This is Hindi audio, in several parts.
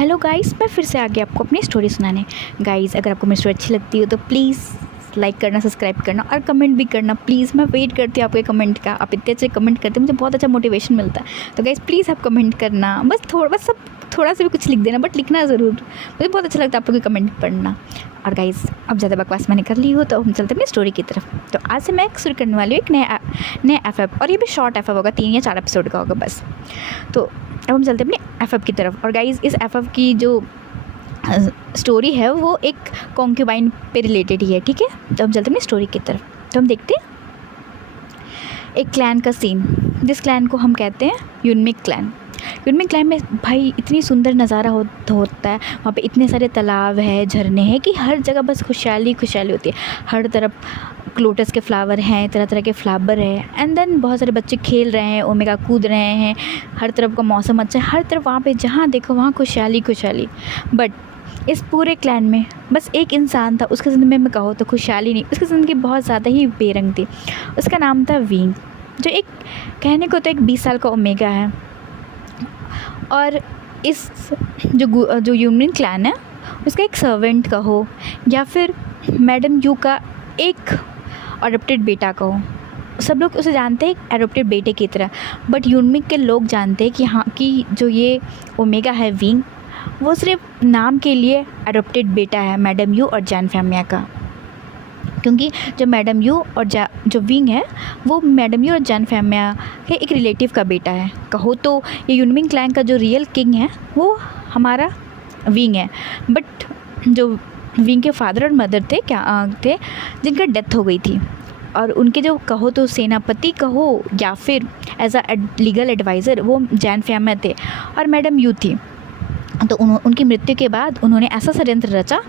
हेलो गाइस, मैं फिर से आ गई आपको अपनी स्टोरी सुनाने। गाइस, अगर आपको मेरी स्टोरी अच्छी लगती हो तो प्लीज़ लाइक करना, सब्सक्राइब करना और कमेंट भी करना प्लीज़। मैं वेट करती हूँ आपके कमेंट का। आप इतने अच्छे कमेंट करते हैं, मुझे बहुत अच्छा मोटिवेशन मिलता है। तो गाइस प्लीज़ आप कमेंट करना, बस सब थोड़ा सा भी कुछ लिख देना, बट लिखना ज़रूर। मुझे बहुत अच्छा लगता है आप लोग के कमेंट पढ़ना। और गाइस, अब ज़्यादा बकवास मैंने कर ली हो तो हम चलते हैं अपनी स्टोरी की तरफ। तो आज से मैं शुरू करने वाली हूँ एक नया एफ, और ये भी शॉर्ट एफ होगा, 3 या 4 एपिसोड का होगा बस। तो अब हम चलते हैं अपनी एफ की तरफ। और गाइस, इस एफ की जो स्टोरी है वो एक कॉन्क्यूबाइन पे रिलेटेड ही है, ठीक है। तो हम चलते हैं अपनी स्टोरी की तरफ। तो हम देखते हैं एक क्लैन का सीन, जिस क्लैन को हम कहते हैं यूनमिक क्लैन। यूनमिक क्लैन में भाई इतनी सुंदर नज़ारा होता है। वहाँ पे इतने सारे तालाब है, झरने हैं कि हर जगह बस खुशहाली खुशहाली होती है। हर तरफ लोटस के फ्लावर हैं, तरह तरह के फ्लावर है। एंड देन बहुत सारे बच्चे खेल रहे हैं, ओमेगा कूद रहे हैं। हर तरफ का मौसम अच्छा है, हर तरफ वहाँ पे जहाँ देखो वहाँ खुशहाली खुशहाली। बट इस पूरे क्लैन में बस एक इंसान था, उसकी ज़िंदगी में कहो तो खुशहाली नहीं, उसकी ज़िंदगी बहुत ज़्यादा ही बेरंग थी। उसका नाम था विंग, जो एक कहने को तो एक 20 साल का ओमेगा है। और इस जो यूनियन क्लैन है उसका एक सर्वेंट कहो या फिर मैडम यू का एक अडॉप्टेड बेटा कहो। सब लोग उसे जानते हैं एक एडॉप्टेड बेटे की तरह, बट यूनमिक के लोग जानते हैं कि हाँ, कि जो ये ओमेगा है विंग, वो सिर्फ नाम के लिए एडॉप्टेड बेटा है मैडम यू और जैन फैमिया का। क्योंकि जो मैडम यू और जो विंग है वो मैडम यू और जैन फैमिया के एक रिलेटिव का बेटा है। कहो तो ये यूनमिक क्लैन का जो रियल किंग है वो हमारा विंग है। बट जो विंग के फादर और मदर थे जिनका डेथ हो गई थी, और उनके जो कहो तो सेनापति कहो या फिर एज अ लीगल एडवाइज़र वो जैन फैमिया थे और मैडम यू थी। तो उनकी मृत्यु के बाद उन्होंने ऐसा षड्यंत्र रचा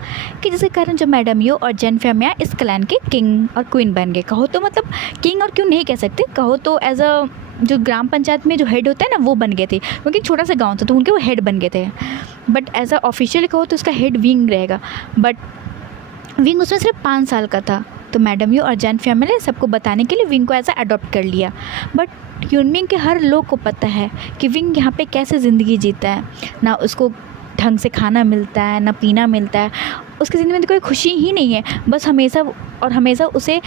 कि जिसके कारण जो मैडम यू और जैन फैमिया इस क्लैन के किंग और क्वीन बन गए। कहो तो मतलब किंग और क्यों नहीं कह सकते, कहो तो एज अ जो ग्राम पंचायत में जो हेड होता है ना वो बन गए थे, क्योंकि छोटा सा गांव था तो उनके वो हेड बन गए थे। बट एज अ ऑफिशियल कहो तो उसका हेड विंग रहेगा। बट विंग उसमें सिर्फ 5 साल का था। तो मैडम यू और जैन फैमिली ने सबको बताने के लिए विंग को ऐसा अडॉप्ट कर लिया। बट यूनमिंग के हर लोग को पता है कि विंग यहाँ पे कैसे ज़िंदगी जीता है। ना उसको ढंग से खाना मिलता है, ना पीना मिलता है, उसकी ज़िंदगी में तो कोई खुशी ही नहीं है। बस हमेशा उसे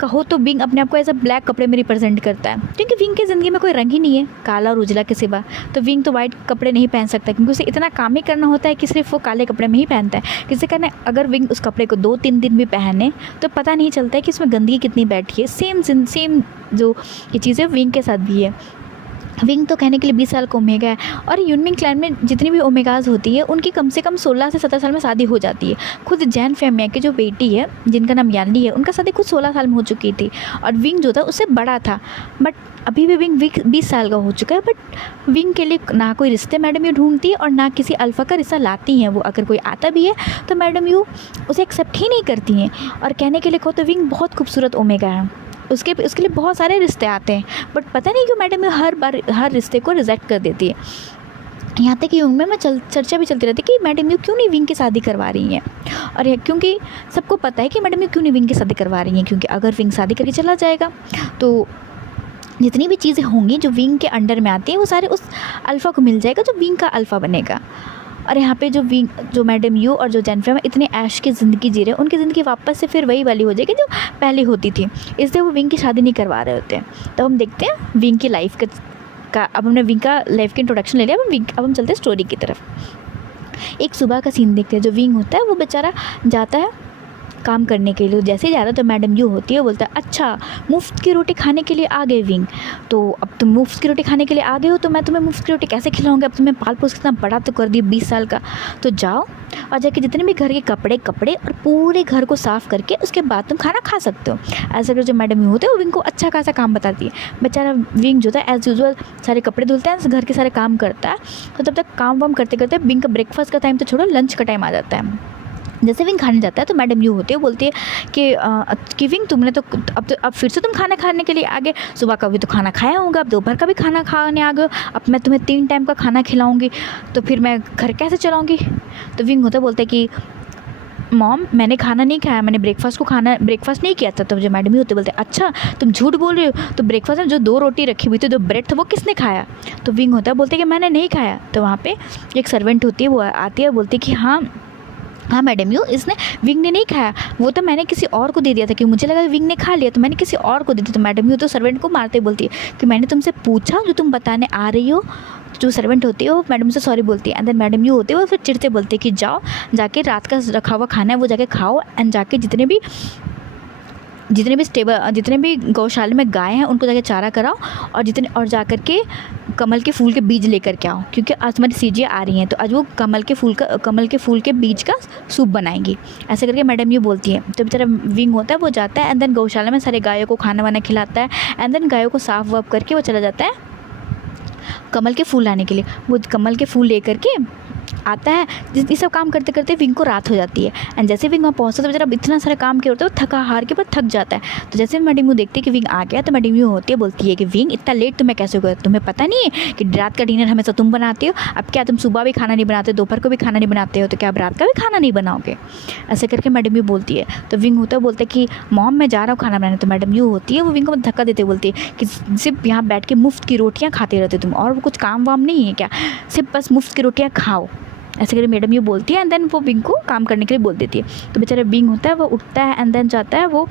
कहो तो विंग अपने आप को ऐसा ब्लैक कपड़े में रिप्रेजेंट करता है, क्योंकि विंग की ज़िंदगी में कोई रंग ही नहीं है काला और उजला के सिवा। तो विंग तो वाइट कपड़े नहीं पहन सकता, क्योंकि उसे इतना काम ही करना होता है कि सिर्फ वो काले कपड़े में ही पहनता है। किसी कारण अगर विंग उस कपड़े को 2-3 दिन भी पहने तो पता नहीं चलता है कि उसमें गंदगी कितनी बैठी है। सेम जो ये चीज़ें विंग के साथ भी है। विंग तो कहने के लिए 20 साल का ओमेगा है, और यूनमिंग क्लैन में जितनी भी ओमेगाज होती है उनकी कम से कम 16 से 17 साल में शादी हो जाती है। खुद जैन फैमिया की जो बेटी है जिनका नाम यानली है, उनका शादी खुद 16 साल में हो चुकी थी, और विंग जो था उससे बड़ा था। बट अभी भी विंग 20 साल का हो चुका है। बट विंग के लिए ना कोई रिश्ते मैडम यू ढूंढती है और ना किसी अल्फ़ा का रिश्ता लाती हैं वो। अगर कोई आता भी है तो मैडम यू उसे एक्सेप्ट ही नहीं करती हैं। और कहने के लिए कहो तो विंग बहुत खूबसूरत ओमेगा है, उसके लिए बहुत सारे रिश्ते आते हैं। बट पता नहीं क्यों मैडम हर बार हर रिश्ते को रिजेक्ट कर देती है। यहाँ तक कि उनमें चर्चा भी चलती रहती है कि मैडम यू क्यों नहीं विंग की शादी करवा रही हैं। और क्योंकि सबको पता है कि मैडम यू क्यों नहीं विंग की शादी करवा रही हैं, क्योंकि अगर विंग शादी करके चला जाएगा तो जितनी भी चीज़ें होंगी जो विंग के अंडर में आती हैं वो सारे उस अल्फ़ा को मिल जाएगा, जो विंग का अल्फ़ा बनेगा। और यहाँ पे जो मैडम यू और जो जैन फैमिया इतने ऐश की ज़िंदगी जी रहे हैं, उनकी ज़िंदगी वापस से फिर वही वाली हो जाएगी जो पहले होती थी। इसलिए वो विंग की शादी नहीं करवा रहे होते हैं। तो हम देखते हैं विंग की लाइफ का अब हमने विंग का लाइफ की इंट्रोडक्शन ले लिया। अब हम चलते हैं स्टोरी की तरफ। एक सुबह का सीन देखते हैं। जो विंग होता है वो बेचारा जाता है काम करने के लिए। जैसे ही जा रहा तो मैडम यू होती है, बोलता है अच्छा मुफ्त की रोटी खाने के लिए आ गए विंग, तो अब तुम मुफ्त की रोटी खाने के लिए आ गए हो तो मैं तुम्हें मुफ्त की रोटी कैसे खिलाऊंगी। अब तुम्हें पाल पोस कितना बड़ा तो कर दिया 20 साल का, तो जाओ और जाके जितने भी घर के कपड़े और पूरे घर को साफ़ करके उसके बाद तुम खाना खा सकते हो। ऐसा कर जो मैडम यू होते हैं वो विंग को अच्छा खासा काम बताती है। बेचारा विंग जो था एज़ यूजुअल सारे कपड़े धुलता है, घर के सारे काम करता है। तो तब तक काम वाम करते करते विंग का ब्रेकफास्ट का टाइम तो छोड़ो, लंच का टाइम आ जाता है। जैसे विंग खाने जाता है तो मैडम यू होती है, बोलती है कि विंग तुमने तो अब फिर से तुम खाना खाने के लिए आ गए। सुबह का भी तो खाना खाया होगा, अब दोपहर का भी खाना खाने आ गए, अब मैं तुम्हें 3 टाइम का खाना खिलाऊंगी तो फिर मैं घर कैसे चलाऊंगी। तो विंग होता है, बोलते हैं कि मॉम मैंने खाना नहीं खाया, मैंने ब्रेकफास्ट नहीं किया था। तो जो मैडम ही होते बोलते अच्छा तुम झूठ बोल रहे हो, तो ब्रेकफास्ट में जो 2 रोटी रखी हुई थी, 2 ब्रेड था, वो किसने खाया? तो विंग होता है बोलते कि मैंने नहीं खाया। तो वहाँ पे एक सर्वेंट होती है, वो आती है, बोलती कि हाँ मैडम यू, इसने विंग ने नहीं खाया, वो तो मैंने किसी और को दे दिया था, कि मुझे लगा विंग ने खा लिया तो मैंने किसी और को दे दिया। तो मैडम यू तो सर्वेंट को मारते बोलती है कि मैंने तुमसे पूछा जो तुम बताने आ रही हो। जो सर्वेंट होती है वो मैडम से सॉरी बोलती है। एंड देन मैडम यू होती है वो फिर चिढ़ते बोलते कि जाओ जाके रात का रखा हुआ खाना है वो जाके खाओ, एंड जाके जितने भी गौशाला में गाय हैं उनको जाके चारा कराओ, और जा कर के कमल के फूल के बीज लेकर के आओ, क्योंकि आज हमारी सीढ़ियाँ आ रही हैं तो आज वो कमल के फूल के बीज का सूप बनाएंगी। ऐसे करके मैडम ये बोलती है। तो बेचारा विंग होता है वो जाता है, एंड देन गौशाला में सारे गायों को खाना वाना खिलाता है, एंड देन गायों को साफ वाफ करके वो चला जाता है कमल के फूल लाने के लिए। वो कमल के फूल लेकर के आता है। ये सब काम करते करते विंग को रात हो जाती है, एंड जैसे विंग वहाँ पहुँचता है तो बेचारा इतना सारा काम किया होता है, वो थका हार के बाद थक जाता है। तो जैसे मैडम यू देखती है कि विंग आ गया, तो मैडम यू होती है बोलती है कि विंग इतना लेट तुम्हें कैसे हो गया, तुम्हें पता नहीं है कि रात का डिनर हमेशा तुम बनाते हो, अब क्या तुम सुबह भी खाना नहीं बनाते, दोपहर को भी खाना नहीं बनाते हो, तो क्या अब रात का भी खाना नहीं बनाओगे? ऐसे करके मैडम यू बोलती है। तो विंग होता है बोलते कि मॉम मैं जा रहा हूँ खाना बनाने। तो मैडम यू होती है वो विंग को धक्का देते बोलती है कि सिर्फ यहाँ बैठ के मुफ्त की रोटियाँ खाते रहते तुम, और कुछ काम वाम नहीं है क्या, सिर्फ बस मुफ्त की रोटियाँ खाओ। ऐसे करके मैडम ये बोलती है, एंड देन वो विंग को काम करने के लिए बोल देती है। तो बेचारा विंग होता है वो उठता है, एंड देन जाता है वो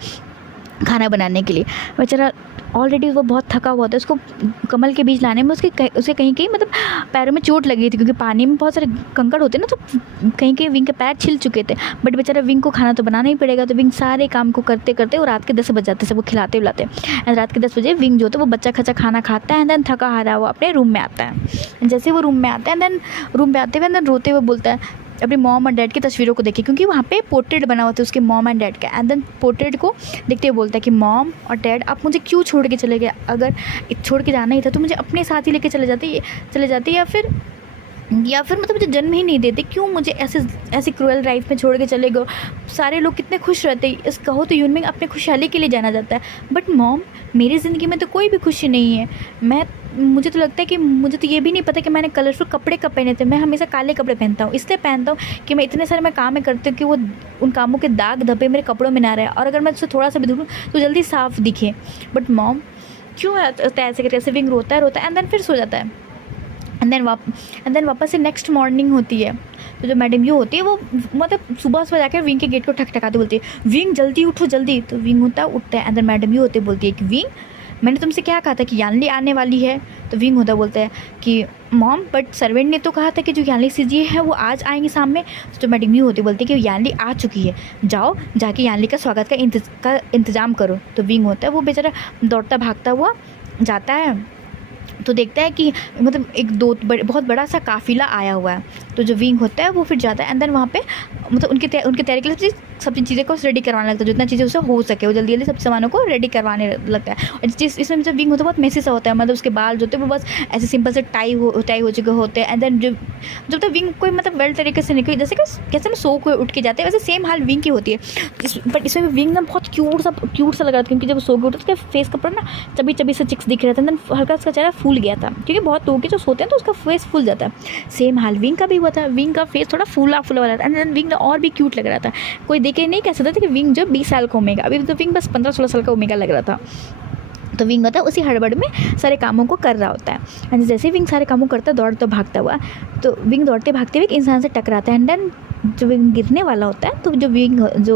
खाना बनाने के लिए। बेचारा ऑलरेडी वो बहुत थका हुआ था, उसको कमल के बीज लाने में उसके कहीं कहीं मतलब पैरों में चोट लगी थी, क्योंकि पानी में बहुत सारे कंकड़ होते हैं ना, तो कहीं कहीं विंग के पैर छिल चुके थे। बट बेचारा विंग को खाना तो बनाना ही पड़ेगा, तो विंग सारे काम को करते करते वो रात के 10 बज जाते सबको खिलाते बुलाते। एंड रात के 10 बजे विंग जो होता है वो बच्चा खच्चा खाना खाता है, एंड देन थका हारा वो अपने रूम में आता है। जैसे वो रूम में आता है, एंड देन रूम में आते हुए एंड रोते हुए बोलता है अपनी मॉम और डैड की तस्वीरों को देखिए, क्योंकि वहाँ पे पोर्ट्रेट बना हुआ था उसके मॉम एंड डैड का। एंड देन पोर्ट्रेट को देखते हुए बोलता है कि मॉम और डैड आप मुझे क्यों छोड़ के चले गए, अगर छोड़ के जाना ही था तो मुझे अपने साथ ही लेके चले जाते या फिर मतलब मुझे जन्म ही नहीं देते, क्यों मुझे ऐसे क्रूअल लाइफ में छोड़ के चले गए। सारे लोग कितने खुश रहते हैं, इस कहो तो यूनिवर्स अपने खुशहाली के लिए जाना जाता है, बट मॉम मेरी ज़िंदगी में तो कोई भी खुशी नहीं है। मुझे तो लगता है कि मुझे तो ये भी नहीं पता कि मैंने कलरफुल कपड़े कब पहने थे। मैं हमेशा काले कपड़े पहनता हूँ, इसलिए पहनता हूँ कि मैं इतने सारे काम करती हूँ कि वो उन कामों के दाग धब्बे मेरे कपड़ों में ना रहे, और अगर मैं उससे थोड़ा सा भी धुलूँ तो जल्दी साफ दिखे। बट मॉम क्यों ऐसे करके ऐसे विंग रोता है एंड देन फिर सो जाता है। एंड देन वापस से नेक्स्ट मॉर्निंग होती है। तो जो मैडम यू होती है वो मतलब सुबह जाकर विंग के गेट को ठकठकाते बोलती है विंग जल्दी उठो जल्दी। तो विंग होता है उठता है, एंड देन मैडम यू होती बोलती है कि विंग मैंने तुमसे क्या कहा था कि यानली आने वाली है। तो विंग होता बोलता है कि मॉम बट सर्वेंट ने तो कहा था कि जो यानली सीजी है वो आज आएंगे शाम में। तो मैडम यू होती बोलती है कि यानली आ चुकी है, जाओ जाके यानली का स्वागत का इंतज़ाम करो। तो विंग होता है वो बेचारा दौड़ता भागता हुआ जाता है, तो देखता है कि मतलब बहुत बड़ा सा काफ़िला आया हुआ है। तो जो विंग होता है वो फिर जाता है, अंदर वहाँ पे मतलब उनके तैयारी के लिए सब चीज़ें को रेडी करवाने लगता है, जितना चीज़ें उससे हो सके वो जल्दी जल्दी सब सामानों को रेडी करवाने लगता है। और इसमें जब विंग होता है बहुत मेसी सा होता है, मतलब उसके बाल जो होते हैं वो बस ऐसे सिंपल से टाई हो चुके होते हैं। एंड देन जब तक विंग कोई मतलब वेल तरीके से निकले, जैसे कि कैसे हम सो को उठ के जाते हैं वैसे सेम हाल विंग की होती है। बट इसमें विंग ना बहुत क्यूट सा लग रहा था, क्योंकि जब सो के उठा तो उसके फेस का ऊपर ना चबी से चिक्स दिख रहे थे, एंड हल्का उसका चेहरा फूल गया था, क्योंकि बहुत लोग जो सोते हैं तो उसका फेस फूल जाता है। सेम हाल विंग का भी हुआ था, विंग का फेस थोड़ा फूला वाला था, एंड देन विंग और भी क्यूट लग रहा था। कोई देखे नहीं कह सकता था कि विंग जो 20 साल का ओमेगा, अभी तो विंग बस 15-16 साल का ओमेगा लग रहा था। तो विंग होता है उसी हड़बड़ में सारे कामों को कर रहा होता है, एंड जैसे विंग सारे कामों करता है दौड़ता भागता हुआ, तो विंग दौड़ते भागते हुए एक इंसान से टकराता है। एंड देन जो विंग गिरने वाला होता है तो जो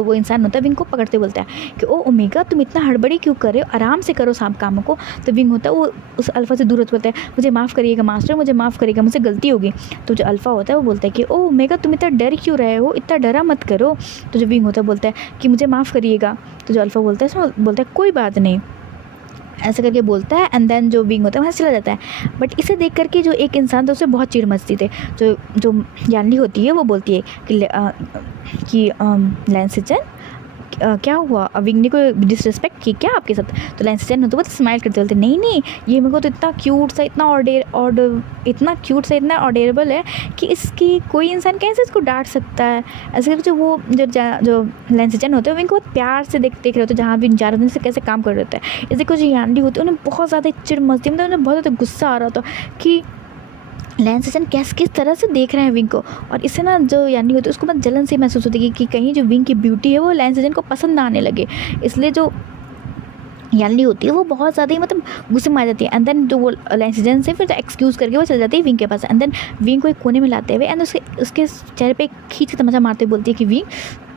वो इंसान होता है विंग को पकड़ते बोलता है कि ओ ओमेगा तुम इतना हड़बड़ी क्यों कर रहे हो, आराम से करो सब कामों को। तो विंग होता है वो उस अल्फ़ा से दूर होता बोलता है मुझे माफ़ करिएगा मास्टर, मुझे माफ़ करिएगा, मुझसे गलती होगी। तो जो अल्फ़ा होता है वो बोलता है कि ओ ओमेगा तुम इतना डर क्यों रहे हो, इतना डरा मत करो। तो जो विंग होता है बोलता है कि मुझे माफ़ करिएगा। तो जो अल्फ़ा बोलता है कोई बात नहीं, ऐसा करके बोलता है। एंड देन जो विंग होता है वहाँ चला जाता है। बट इसे देख करके जो एक इंसान था उसे बहुत चिढ़ मचती थे। जो यानली होती है वो बोलती है कि लैंसिचन क्या हुआ, विंग ने कोई डिसरिस्पेक्ट की क्या आपके साथ। तो लैंसिचन होता है वो स्माइल करते बोलते नहीं ये मेरे को तो इतना क्यूट सा इतना ऑर्डरेबल है कि इसकी कोई इंसान कैसे इसको डांट सकता है। ऐसे करके जो लैंसिचन होते हैं विंग को बहुत प्यार से देख रहे होते हैं, जहाँ विंग जा रहे होते हैं कैसे काम कर रहे होते हैं। जैसे कुछ यानली होती है उन्हें बहुत ज़्यादा चिढ़ मचती, मतलब उन्हें बहुत ज़्यादा गुस्सा आ रहा होता कि लैन सजन किस तरह से देख रहे हैं विंग को, और इससे ना जो यानी होती है उसको मतलब जलन से महसूस होती है कि कहीं जो विंग की ब्यूटी है वो लैन सजन को पसंद ना आने लगे। इसलिए जो यानी होती है वो बहुत ज़्यादा ही मतलब गुस्से में आ जाती है। एंड देन जो वो लैंसिजन से फिर एक्सक्यूज़ करके वो चल जाती है विंग के पास। एंड देन विंग को एक कोने में लाते हुए एंड उसके चेहरे पे खींच के तमाचा मारते हुए बोलती है कि विंग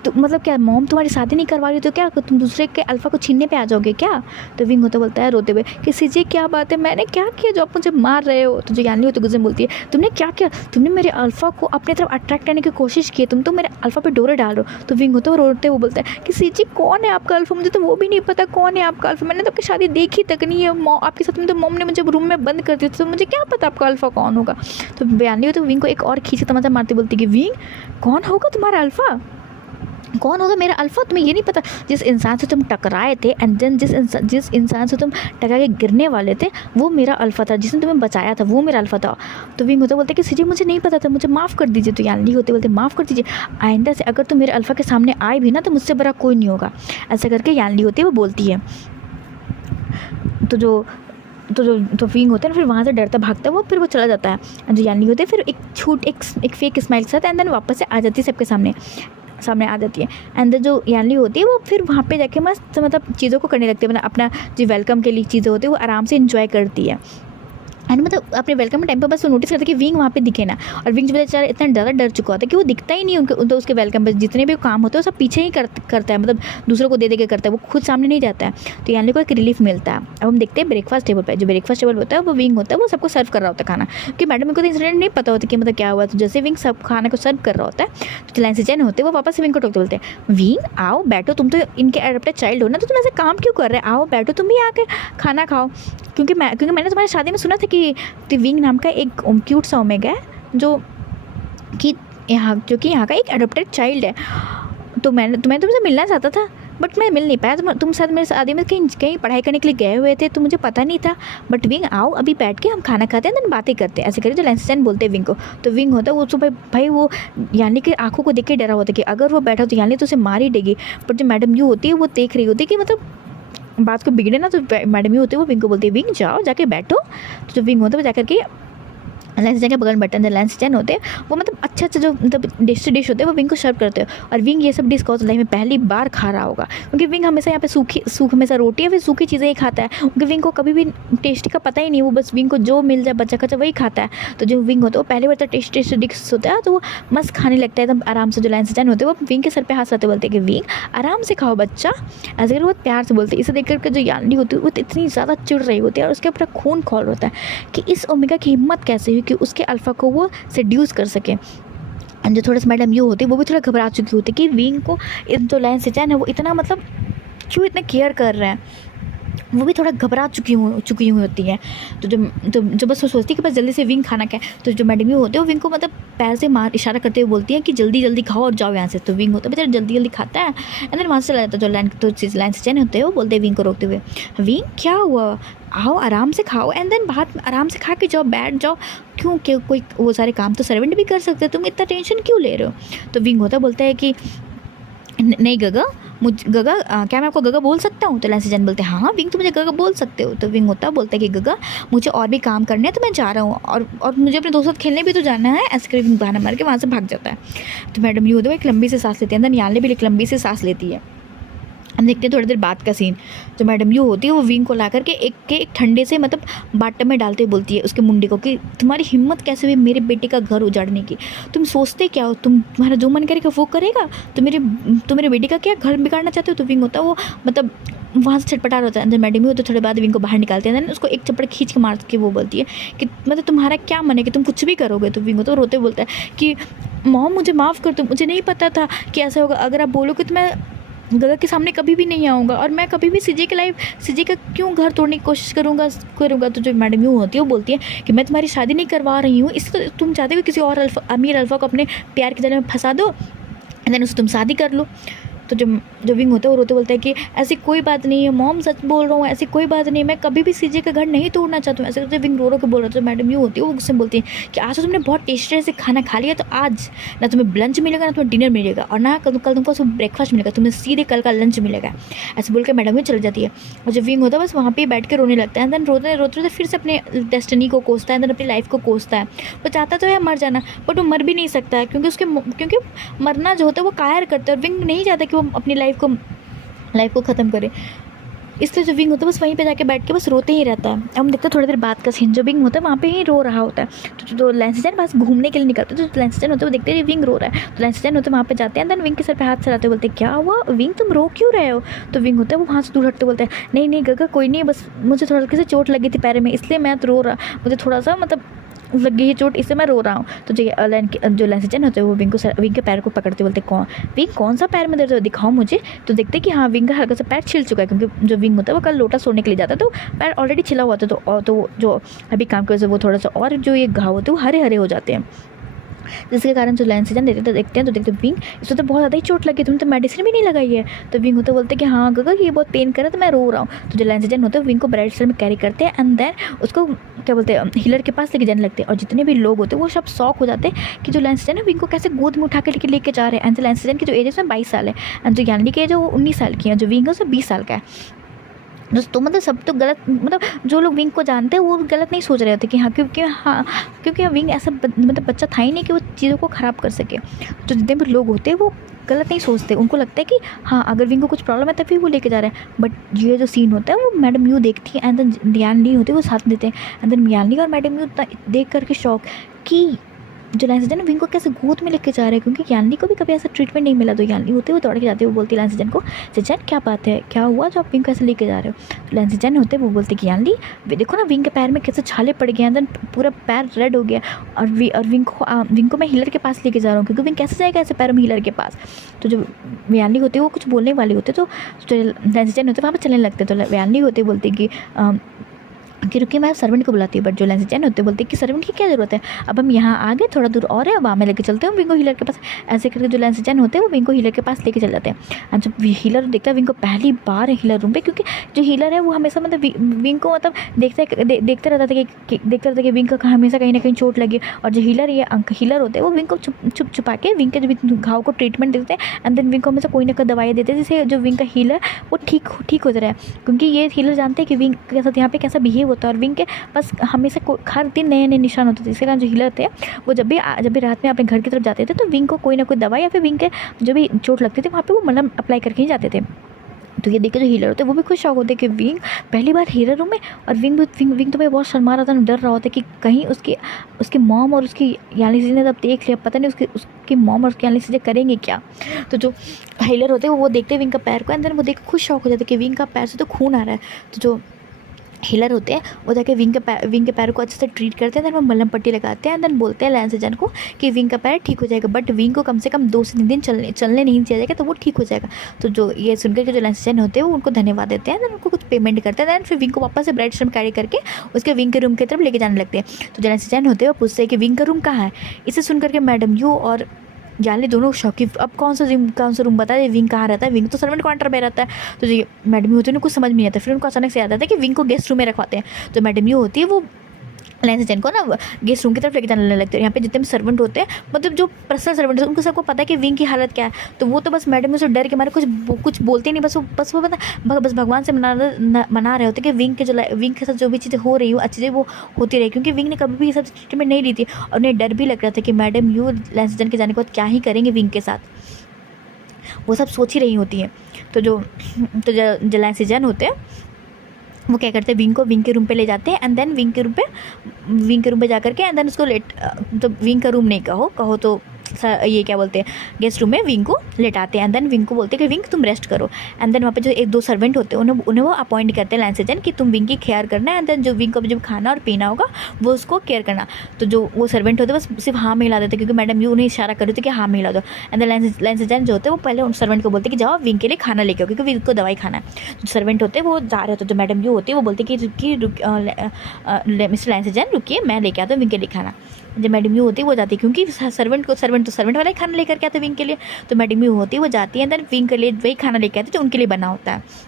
तो मतलब क्या मॉम तुम्हारी शादी नहीं करवा रही तो क्या तुम दूसरे के अल्फ़ा को छीनने पे आ जाओगे क्या? तो विंग होता बोलता है रोते हुए कि सीजे क्या बात है, मैंने क्या किया जो आप मुझे मार रहे हो? तो जो यानी होती गुस्से में बोलती है तुमने क्या किया, तुमने मेरे अल्फ़ा को अपनी तरफ अट्रैक्ट करने की कोशिश की, तुम तो मेरे अल्फ़ा पे डोरे डाल रहे हो। तो विंग होता है रोते हुए बोलता है कि सीजी कौन है आपका अल्फ़ा, मुझे तो वो भी नहीं पता कौन है आपका अल्फ़ा, मैंने तो आपकी शादी देखी तक नहीं है, आपके साथ में तो मॉम ने मुझे रूम में बंद कर दिया, तो मुझे क्या पता आपका अल्फ़ा कौन होगा। तो यानी होती विंग को एक और खींच के तमाचा मारती बोलती कि विंग कौन होगा तुम्हारा अल्फ़ा, कौन होगा मेरा अल्फ़ा, तुम्हें ये नहीं पता जिस इंसान से तुम टकराए थे एंड देन जिस इंसान से तुम टकरा के गिरने वाले थे वो मेरा अल्फ़ा था, जिसने तुम्हें बचाया था वो मेरा अल्फ़ा था। तो विंग होते बोलते कि सीजे मुझे नहीं पता था, मुझे माफ़ कर दीजिए। तो यानी होते बोलते माफ़ कर दीजिए, आइंदा से अगर तुम मेरे अल्फ़ा के सामने आए भी ना तो मुझसे बड़ा कोई नहीं होगा। ऐसा करके यानी होती है वो बोलती है। तो विंग होता है ना फिर वहाँ से डरता भागता है वो, फिर वो चला जाता है। जो यानी होते फिर एक फेक स्माइल के साथ एंड देन वापस से आ जाती है सबके सामने आ जाती है। एंड जो यानी होती है वो फिर वहाँ पे जाके मस्त मतलब चीज़ों को करने लगती है, मतलब अपना जो वेलकम के लिए चीज़ें होती है वो आराम से इंजॉय करती है। एंड मतलब अपने वेलकम के टाइम पर बस वो नोटिस करता है कि विंग वहाँ पे दिखे ना, और विंग जो बेचारा इतना ज़्यादा डर चुका होता है कि वो दिखता ही नहीं तो उसके वेलकम पे जितने भी काम होते हैं वो सब पीछे ही करता है, मतलब दूसरों को दे के करता है, वो खुद सामने नहीं जाता है। तो यानी को एक रिलीफ मिलता है। अब हम देखते हैं ब्रेकफास्ट टेबल पर, जो ब्रेकफास्ट टेबल होता है वो विंग होता है वो सबको सर्व कर रहा होता है खाना, क्योंकि मैडम को तो इंसिडेंट नहीं पता होता कि मतलब क्या हुआ। तो जैसे विंग सब खाने को सर्व कर रहा होता है तो लैंसिजन होते हैं वो वापस से विंग को टोकते बोलते हैं विंग आओ बैठो, तुम तो इनके एडप्टेड चाइल्ड हो ना, तो तुम ऐसे काम क्यों कर रहे हो, आओ बैठो तुम भी आके खाना खाओ, क्योंकि मैंने तुम्हारी शादी में सुना था कि विंग नाम का एक क्यूट सा ओमेगा है जो कि यहाँ का एक एडॉप्टेड चाइल्ड है। तो मैं तुमसे मिलना चाहता था बट मैं मिल नहीं पाया, तुम साथ मेरे शादी में कहीं पढ़ाई करने के लिए गए हुए थे तो मुझे पता नहीं था। बट विंग आओ अभी बैठ के हम खाना खाते हैं देन बातें करते हैं, ऐसे करके जो लैंसिजन बोलते हैं विंग को। तो विंग होता है वो तो भाई वो यानी कि आंखों को देख के डरा होता है कि अगर वो बैठा तो यानी तो उसे मार ही देगी। बट जो मैडम यू होती है वो देख रही होती है कि मतलब बात को बिगड़े ना, तो मैडम यू होती है वो विंग को बोलती है विंग जाओ जाके बैठो। तो जो विंग होता है वो जाकर के लैंसिजन के बगल में बटन लैंसिजन होते हैं वो मतलब अच्छे जो मतलब डिश होते हैं वो विंग को सर्व करते हैं। और विंग ये सब डिश को लाइफ में पहली बार खा रहा होगा, क्योंकि विंग हमेशा यहाँ पे हमेशा रोटी या फिर सूखी चीज़ें ही खाता है, क्योंकि विंग को कभी भी टेस्ट का पता ही नहीं, वो बस विंग को जो मिल जाए बच्चा खच्चा वही खाता है। तो जो विंग होता है वो पहली बार टेस्ट डिश होता है तो वो मस्त खाने लगता है एकदम आराम से। जो लैंसिजन होते हैं वो विंग के सर पर हाथ आते बोलते हैं कि विंग आराम से खाओ बच्चा, ऐसे करके बहुत प्यार से बोलते हैं। इसे देख करके जो यानी होती है वो इतनी ज़्यादा चिढ़ रही होती है और उसके पूरा खून खौल होता है कि इस ओमेगा की हिम्मत कैसे हुई कि उसके अल्फ़ा को वो सेड्यूस कर सके। एंड जो थोड़ा सा मैडम यू होती है वो भी थोड़ा घबरा चुकी होती है कि विंग को जो लैंसिजन है वो इतना मतलब क्यों इतना केयर कर रहे हैं, वो भी थोड़ा घबरा चुकी हुई होती है। तो जो बस वो सोचती है कि बस जल्दी से विंग खाना खाए। तो जो मैडम यू होती है वो विंग को मतलब पैर से इशारा करते हुए बोलती है कि जल्दी जल्दी खाओ और जाओ यहाँ से। तो विंग होता है बेचारा जल्दी जल्दी खाता है एंड देन वहाँ से चला जाता है। जो लैंसिजन होते हैं वो बोलते हैं विंग को रोकते हुए विंग क्या हुआ, आओ आराम से खाओ एंड देन बाहर आराम से खा के जाओ, बैठ जाओ, क्यों कोई वो सारे काम तो सर्वेंट भी कर सकते हैं, तुम इतना टेंशन क्यों ले रहे हो। तो विंग होता बोलता है कि नहीं गगा क्या मैं आपको गगा बोल सकता हूँ। तो लैंसिजन बोलते हैं हाँ विंग तुम मुझे गगा बोल सकते हो। तो विंग होता बोलता है कि गगा मुझे और भी काम करने हैं तो मैं जा रहा हूँ और मुझे अपने दोस्तों खेलने भी तो जाना है। ऐसे करके विंग बहाना मार के वहाँ से भाग जाता है। तो मैडम यू होता है एक लंबी से सांस लेती है, अंदर यानी भी एक लंबी से सांस लेती है। हम देखते हैं थोड़ी देर बाद का सीन। जो मैडम यू होती है वो विंग को ला करके एक ठंडे से मतलब बाटम में डालते बोलती है उसके मुंडे को कि तुम्हारी हिम्मत कैसे हुई मेरे बेटे का घर उजाड़ने की, तुम सोचते क्या हो, तुम्हारा जो मन करेगा वो करेगा, तो मेरे बेटे का क्या घर बिगाड़ना चाहते हो। तो विंग होता है वो मतलब वहाँ से छटपटा होता है। अंदर मैडम ही होते थोड़े बाद विंग को बाहर निकालते हैं, उसको एक चप्पड़ खींच के मार के वो बोलती है कि मतलब तुम्हारा क्या मन है कि तुम कुछ भी करोगे। तो विंग होता है रोते बोलता है कि मॉम मुझे माफ़ कर दो, मुझे नहीं पता था कि ऐसा होगा, अगर आप बोलोगे तो मैं गगा के सामने कभी भी नहीं आऊँगा और मैं कभी भी सीजे का क्यों घर तोड़ने की कोशिश करूँगा। तो जो मैडम यूँ होती है वो बोलती है कि मैं तुम्हारी शादी नहीं करवा रही हूँ, इसलिए तुम चाहते हो किसी और अमीर अल्फ़ा को अपने प्यार के जाल में फंसा दो एंड देन उससे तुम शादी कर लो। तो जो विंग होता है वो रोते बोलता है कि ऐसी कोई बात नहीं है मॉम, सच बोल रहा हूँ, ऐसी कोई बात नहीं है, मैं कभी भी सीजे का घर नहीं तोड़ना चाहता हूँ। ऐसे करते विंग रो के बोल रहा था। मैडम यू होती है वो गुस्से में बोलती है कि आज तो तुमने बहुत टेस्टी से खाना खा लिया, तो आज ना तुम्हें लंच मिलेगा, ना तुम्हें डिनर मिलेगा, और ना कल तुमको ब्रेकफास्ट मिलेगा, तुम्हें सीधे कल का लंच मिलेगा। ऐसे बोल के मैडम यू चल जाती है। और जो विंग होता है बस वहाँ पे बैठ के रोने लगता है। देन रोते रोते फिर से अपने डेस्टिनी को कोसता है, देन अपनी लाइफ को कोसता है। वो चाहता तो है मर जाना, बट वो मर भी नहीं सकता है, क्योंकि मरना जो होता है वो कायर करता है, और विंग नहीं चाहता कि वो अपनी लाइफ को ख़त्म करे। इसलिए जो विंग होता है बस वहीं पे जाके बैठ के बस रोते ही रहता है। अब हम देखते हैं थोड़ी देर बाद का सीन। जो विंग होता है वहाँ पे ही रो रहा होता है। तो जो लैंसजन बस घूमने के लिए निकलते हैं, तो लैंसजन होता है वो देखते हैं विंग रो रहा है, तो लैंसजन होते हैं वहाँ पे जाते हैं। देन विंग के सर पे हाथ चलाते बोलते क्या हुआ विंग, तुम रो क्यों रहे हो? तो विंग होता है वो वहाँ से दूर हटते बोलते हैं नहीं गगा कोई नहीं, बस मुझे थोड़ा किसी चोट लगी थी पैर में, इसलिए मैं तो रो रहा, मुझे थोड़ा सा मतलब लग गई है चोट, इससे मैं रो रहा हूँ। तो जो लैंसजन होते हैं वो विंग के पैर को पकड़ते बोलते विंग कौन सा पैर में दर्द है, दिखाओ मुझे। तो देखते कि हाँ विंग का हल्का सा पैर छिल चुका है, क्योंकि जो विंग होता है वो कल लोटा सोने के लिए जाता है, तो पैर ऑलरेडी छिला हुआ था। तो जो अभी काम की वजह से वो थोड़ा सा और जो ये घाव होते हैं वो हरे हरे हो जाते हैं, जिसके कारण जो लैंसजन देखते हैं विंग इसको तो बहुत ज़्यादा ही चोट लगी, तुमने तो मेडिसिन भी नहीं लगाई है। तो विंग होता बोलते हैं कि हाँ गगर ये बहुत पेन कर रहा है तो मैं रो रहा हूँ। तो जो लैंसजन होते हैं विंग को ब्राइट साइड में कैरी करते हैं, एंड देन उसको क्या बोलते हैं हीलर के पास लेके जाने लगते हैं। और जितने भी लोग होते हैं वो सब शॉक हो जाते हैं कि जो लैंसजन है विंग को कैसे गोद में उठा के लेके जा रहे हैं। एंड जो लैंसजन की जो एज है उसमें 22 साल है, एंड जो यानी कि एज है वो 19 साल की है, जो विंग है उससे 20 साल का है। दोस्तों मतलब सब तो गलत, मतलब जो लोग विंग को जानते हैं वो गलत नहीं सोच रहे होते कि क्योंकि विंग ऐसा मतलब बच्चा था ही नहीं कि वो चीज़ों को ख़राब कर सके। तो जितने भी लोग होते हैं वो गलत नहीं सोचते, उनको लगता है कि हाँ अगर विंग को कुछ प्रॉब्लम है तभी वो लेके जा रहे हैं। बट ये जो सीन होता है वो मैडम यू देखती है, एंड देन यानली होती है वो साथ देते हैं। एंड देन यानली और मैडम यू देख करके शौक कि जो लैंसजन विंग को कैसे गोद में लेके जा रहे हैं, क्योंकि यानली को भी कभी ऐसा ट्रीटमेंट नहीं मिला। तो यानली होते वो दौड़ के जाते, वो बोलती है लैंसजन को सजन क्या बात है, क्या हुआ जो आप विंग को ऐसे लेके जा रहे हो? तो लैंसजन होते वो बोलते कि यानली देखो ना विंग के पैर में कैसे छाले पड़ गए हैं, देन पूरा पैर रेड हो गया, और विंग को मैं हीलर के पास लेके जा रहा हूँ, क्योंकि विंग कैसे जाएगा ऐसे पैरों में हीलर के पास। तो जो यानली होते वो कुछ बोलने वाले होते, तो लैंसजन होते वहाँ पर चलने लगते। तो यानली होते बोलते कि रुकिए मैं सर्वेंट को बुलाती हूँ। बट जो लैंसजन होते बोलते कि सर्वेंट की क्या ज़रूरत है, अब हम यहाँ आ गए, थोड़ा दूर और है, वहाँ में लेके चलते हैं विंग को हीलर के पास। ऐसे करके जो लैंसजन होते हैं वो विंग को हीलर के पास लेके चल जाते हैं। एंड जब हीलर देखता है विंग को पहली बार हीलर रूम पे, क्योंकि जो हीलर है वो हमेशा मतलब विंग को मतलब देखते रहता था कि विंग का हमेशा कहीं ना कहीं चोट लगी। और जो हीलर होते हैं वो विंग को छुपा के विंग के जो घाव को ट्रीटमेंट देते हैं, एंड देन विंग को हमेशा कोई ना कोई दवाई देते हैं जिससे जो विंग का हीलर वो ठीक हो रहा है। क्योंकि ये हीलर जानते हैं कि विंग के साथ यहाँ पे कैसा बिहेव होता है, और विंग के बस हमेशा हर दिन नए निशान होते थे। इसके कारण जो हीलर थे वो जब भी रात में अपने घर की तरफ जाते थे तो विंग को कोई ना कोई दवा या फिर विंग के जो भी चोट लगती थी वहाँ पे वो मलहम अप्लाई करके ही जाते थे। तो ये देख के जो हीलर होते हैं वो भी खुश शौक होते हैं कि विंग पहली बार हीलर रूम में, और विंग तो भाई बहुत शर्मा रहा था, डर रहा होता है कि कहीं उसकी मॉम और उसकी यानी ने जब देख लिया पता नहीं उसकी मॉम और उसकी यानी चीज़ें करेंगे क्या। तो जो हीलर होते हैं वो देखते हैं विंग का पैर को, एंड देन वो देख खुश शौक हो जाते हैं कि विंग का पैर से तो खून आ रहा है। तो जो हीलर होते हैं वो जाके विंग के पैर को अच्छे से ट्रीट करते हैं, देन वो मलहम पट्टी लगाते हैं, देन बोलते हैं लैंसजन को कि विंग का पैर ठीक हो जाएगा, बट विंग को कम से कम 2 से 3 दिन चलने नहीं दिया जाएगा तो वो ठीक हो जाएगा। तो जो ये सुनकर के जो लैंसजन होते हैं वो उनको धन्यवाद देते हैं, देन उनको कुछ पेमेंट करते हैं, देन फिर विंग को वापस से ब्राइट साइड कैरी करके उसके विंग के रूम की तरफ लेके जाने लगते हैं। तो जो लैंसजन होते हैं वो पूछते हैं कि विंग का रूम कहाँ है। इसे सुन करके मैडम यू और यानी दोनों शौकी अब कौन सा रूम बता दे, विंग कहाँ रहता है। विंग तो सर्वेंट क्वार्टर में रहता है। तो जो मैडम यू होती है उनको समझ में नहीं आता, फिर उनको अचानक से याद आता है कि विंग को गेस्ट रूम में रखवाते हैं। तो मैडम यू होती है वो लैंसजन को ना गेस्ट रूम की तरफ लेके जाने लगते हैं। यहाँ पे जितने भी सर्वेंट होते हैं मतलब जो पर्सनल सर्वेंट है उनको सबको पता है कि विंग की हालत क्या है। तो वो तो बस मैडम यू से डर के मारे कुछ बोलते नहीं, बस वो बस भगवान से मना रहे होते कि विंग के साथ जो भी चीज़ें हो रही हो अच्छी चीज़ें वो होती रही, क्योंकि विंग ने कभी भी ये सब ट्रीटमेंट नहीं ली थी, और उन्हें डर भी लग रहा था कि मैडम यू लैंसजन के जाने के बाद क्या ही करेंगे विंग के साथ, वो सब सोच ही रही होती हैं। तो जो लैंसजन होते हैं वो क्या करते हैं विंग के रूम पे ले जाते हैं, एंड देन विंग के रूम पे जा करके एंड देन उसको तो विंग का रूम नहीं कहो तो ये क्या बोलते हैं गेस्ट रूम में विंग को लेटाते हैं, एंड देन विंग को बोलते हैं कि विंग तुम रेस्ट करो। एंड देन वहाँ पे जो 1-2 सर्वेंट होते हैं उन्हें वो अपॉइंट करते हैं लैंसजन कि तुम विंग की केयर करना है, एंड देन जो विंग को जब खाना और पीना होगा वो उसको केयर करना। तो जो वो सर्वेंट होते हैं बस सिर्फ हाँ में हिला देते, क्योंकि मैडम यू उन्हें इशारा कर रही थी कि हाँ में हिला दो। एंड देन लैंसजन जो होते हैं वो पहले उन सर्वेंट को बोलते हैं कि जाओ विंग के लिए खाना लेके आओ, क्योंकि विंग को दवाई खाना है। जो सर्वेंट होते हैं वो जा रहे होते हैं, जो मैडम यू होती है वो बोलते हैं कि मिस्टर लैंसजन रुकिए मैं लेके आता हूँ विंग के लिए खाना। जब मैडम यू होती है वो जाती है, क्योंकि सर्वेंट तो सर्वेंट वाला ही खाना लेकर के आते विंग के लिए, तो मैडम यू होती है वो जाती है, देन विंग के लिए वही खाना लेकर आते जो उनके लिए बना होता है,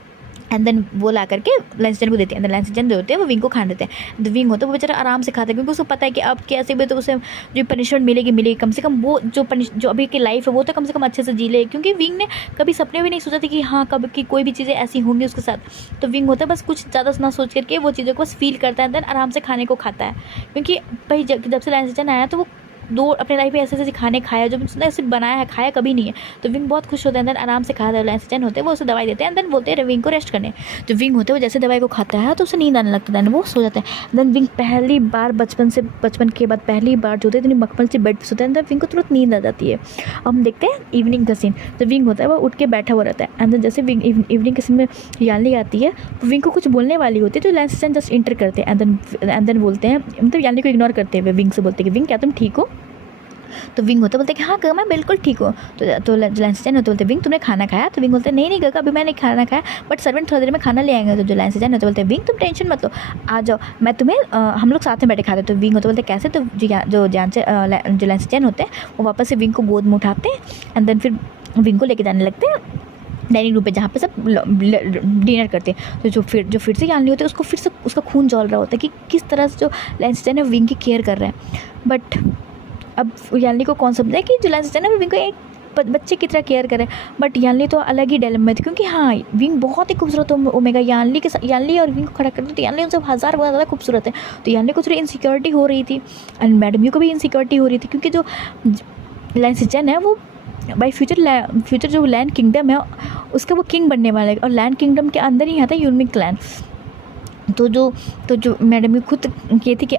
एंड देन वो ला करके लैंसस्टन को देते हैं, एंड लैंसस्टन जो होते हैं वो विंग को खाने देते हैं। तो विंग होता है वो बेचारा आराम से खाता है, क्योंकि उसको पता है कि अब कैसे भी तो उसे जो पनिशमेंट मिलेगी कम से कम, वो जो अभी की लाइफ है वो तो कम से कम अच्छे से जी ले, क्योंकि विंग ने कभी सपने भी नहीं सोचा था कि हाँ कब की कोई भी चीज़ें ऐसी होंगी उसके साथ। तो विंग होता है बस कुछ ज़्यादा ना सोच करके वो चीज़ों को बस फील करता है, देन आराम से खाने को खाता है, क्योंकि भाई जब से लैंसस्टन आया तो वो अपने लाइफ में ऐसे ऐसे खाने खाया जो उसने सिर्फ बनाया है, खाया कभी नहीं है। तो विंग बहुत खुश होता है, देन आराम से खाता है। लैंसस्टन होते हैं वो उसे दवाई देते हैं, देन बोलते हैं विंग को रेस्ट करने। तो विंग होते हैं वो जैसे दवाई को खाता है तो उसे नींद आने लगता है, देन वो सो जाता है। देन विंग पहली बार बचपन के बाद पहली बार जो होते हैं इतनी मखमल से बेड पर सोता है, देन विंग को तुरंत नींद आ जाती है। अब हम देखते हैं इवनिंग का सीन। तो विंग होता है वो उठ के बैठा हुआ रहता है, एंड देन जैसे विंग इवनिंग के सीन में याली आती है तो विंग को कुछ बोलने वाली होती है, तो लैंसस्टन जस्ट इंटर करते हैं, एंड देन बोलते हैं, मतलब याली को इग्नोर करते हुए विंग से बोलते हैं कि विंग क्या तुम ठीक हो? तो विंग होता बोलते कि हाँ गगा मैं बिल्कुल ठीक हूँ। तो लैंसस्टन होते बोलते विंग तुमने खाना खाया? तो विंग बोलते नहीं गगा अभी मैंने खाना खाया, बट सर्वेंट थोड़ी देर में खाना ले आएंगे। तो जो लैंसस्टन होते बोलते विंग तुम टेंशन मत लो, आ जाओ मैं तुम्हें हम लोग साथ में बैठे खाते। तो विंग होते बोलते कैसे? तो जो लैंसस्टन होते हैं वो वापस से विंग को गोद में उठाते हैं, एंड देन फिर विंग को लेके जाने लगते हैं डाइनिंग रूम पे, जहाँ पे सब डिनर करते हैं। तो जो फिर से यानी होते हैं उसको फिर से उसका खून जल रहा होता है कि किस तरह से जो लैंसस्टन है विंग की केयर कर रहे हैं। बट अब यानी को कौन समझा कि जो लैंसस्टन है विंग को एक बच्चे की तरह केयर करे, बट यानली तो अलग ही डायलेमा में थी, क्योंकि हाँ विंग बहुत ही खूबसूरत ओमेगा यानली और विंग को खड़ा करती तो यानली उनसे 1000 गुना ज़्यादा खूबसूरत है। तो यानली को थोड़ी इनसिक्योरिटी हो रही थी, एंड मैडम यू को भी इनसिक्योरिटी हो रही थी, क्योंकि जो लैंसस्टन है वो बाई फ्यूचर जो लैंड किंगडम है उसका वो किंग बनने वाला है, और लैंड किंगडम के अंदर ही आता है यूनिक क्लैन। तो जो मैडम ये खुद ये थी कि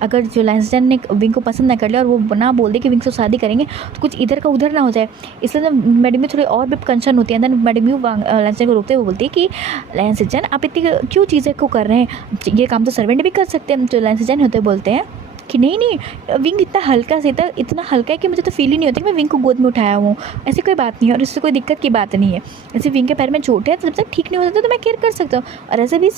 अगर जो लैंसस्टन ने विंग को पसंद ना कर लिया और वो ना बोल दे कि विंग से शादी करेंगे तो कुछ इधर का उधर ना हो जाए, इसलिए मैडम में थोड़ी और भी कंसर्न होती है। देन मैडम यू लैंसस्टन को रोकते हुए बोलती है कि लैंसस्टन आप इतनी क्यों चीज़ें को कर रहे हैं, ये काम तो सर्वेंट भी कर सकते हैं। तो लैंसस्टन होते बोलते हैं कि नहीं विंग इतना हल्का है कि मुझे तो फील ही नहीं होता कि मैं विंग को गोद में उठाया हूँ, ऐसी कोई बात नहीं है और इससे कोई दिक्कत की बात नहीं है। ऐसे विंग के पैर में चोट है तो जब तक ठीक नहीं हो जाता तो मैं केयर कर सकता हूँ, और ऐसे भी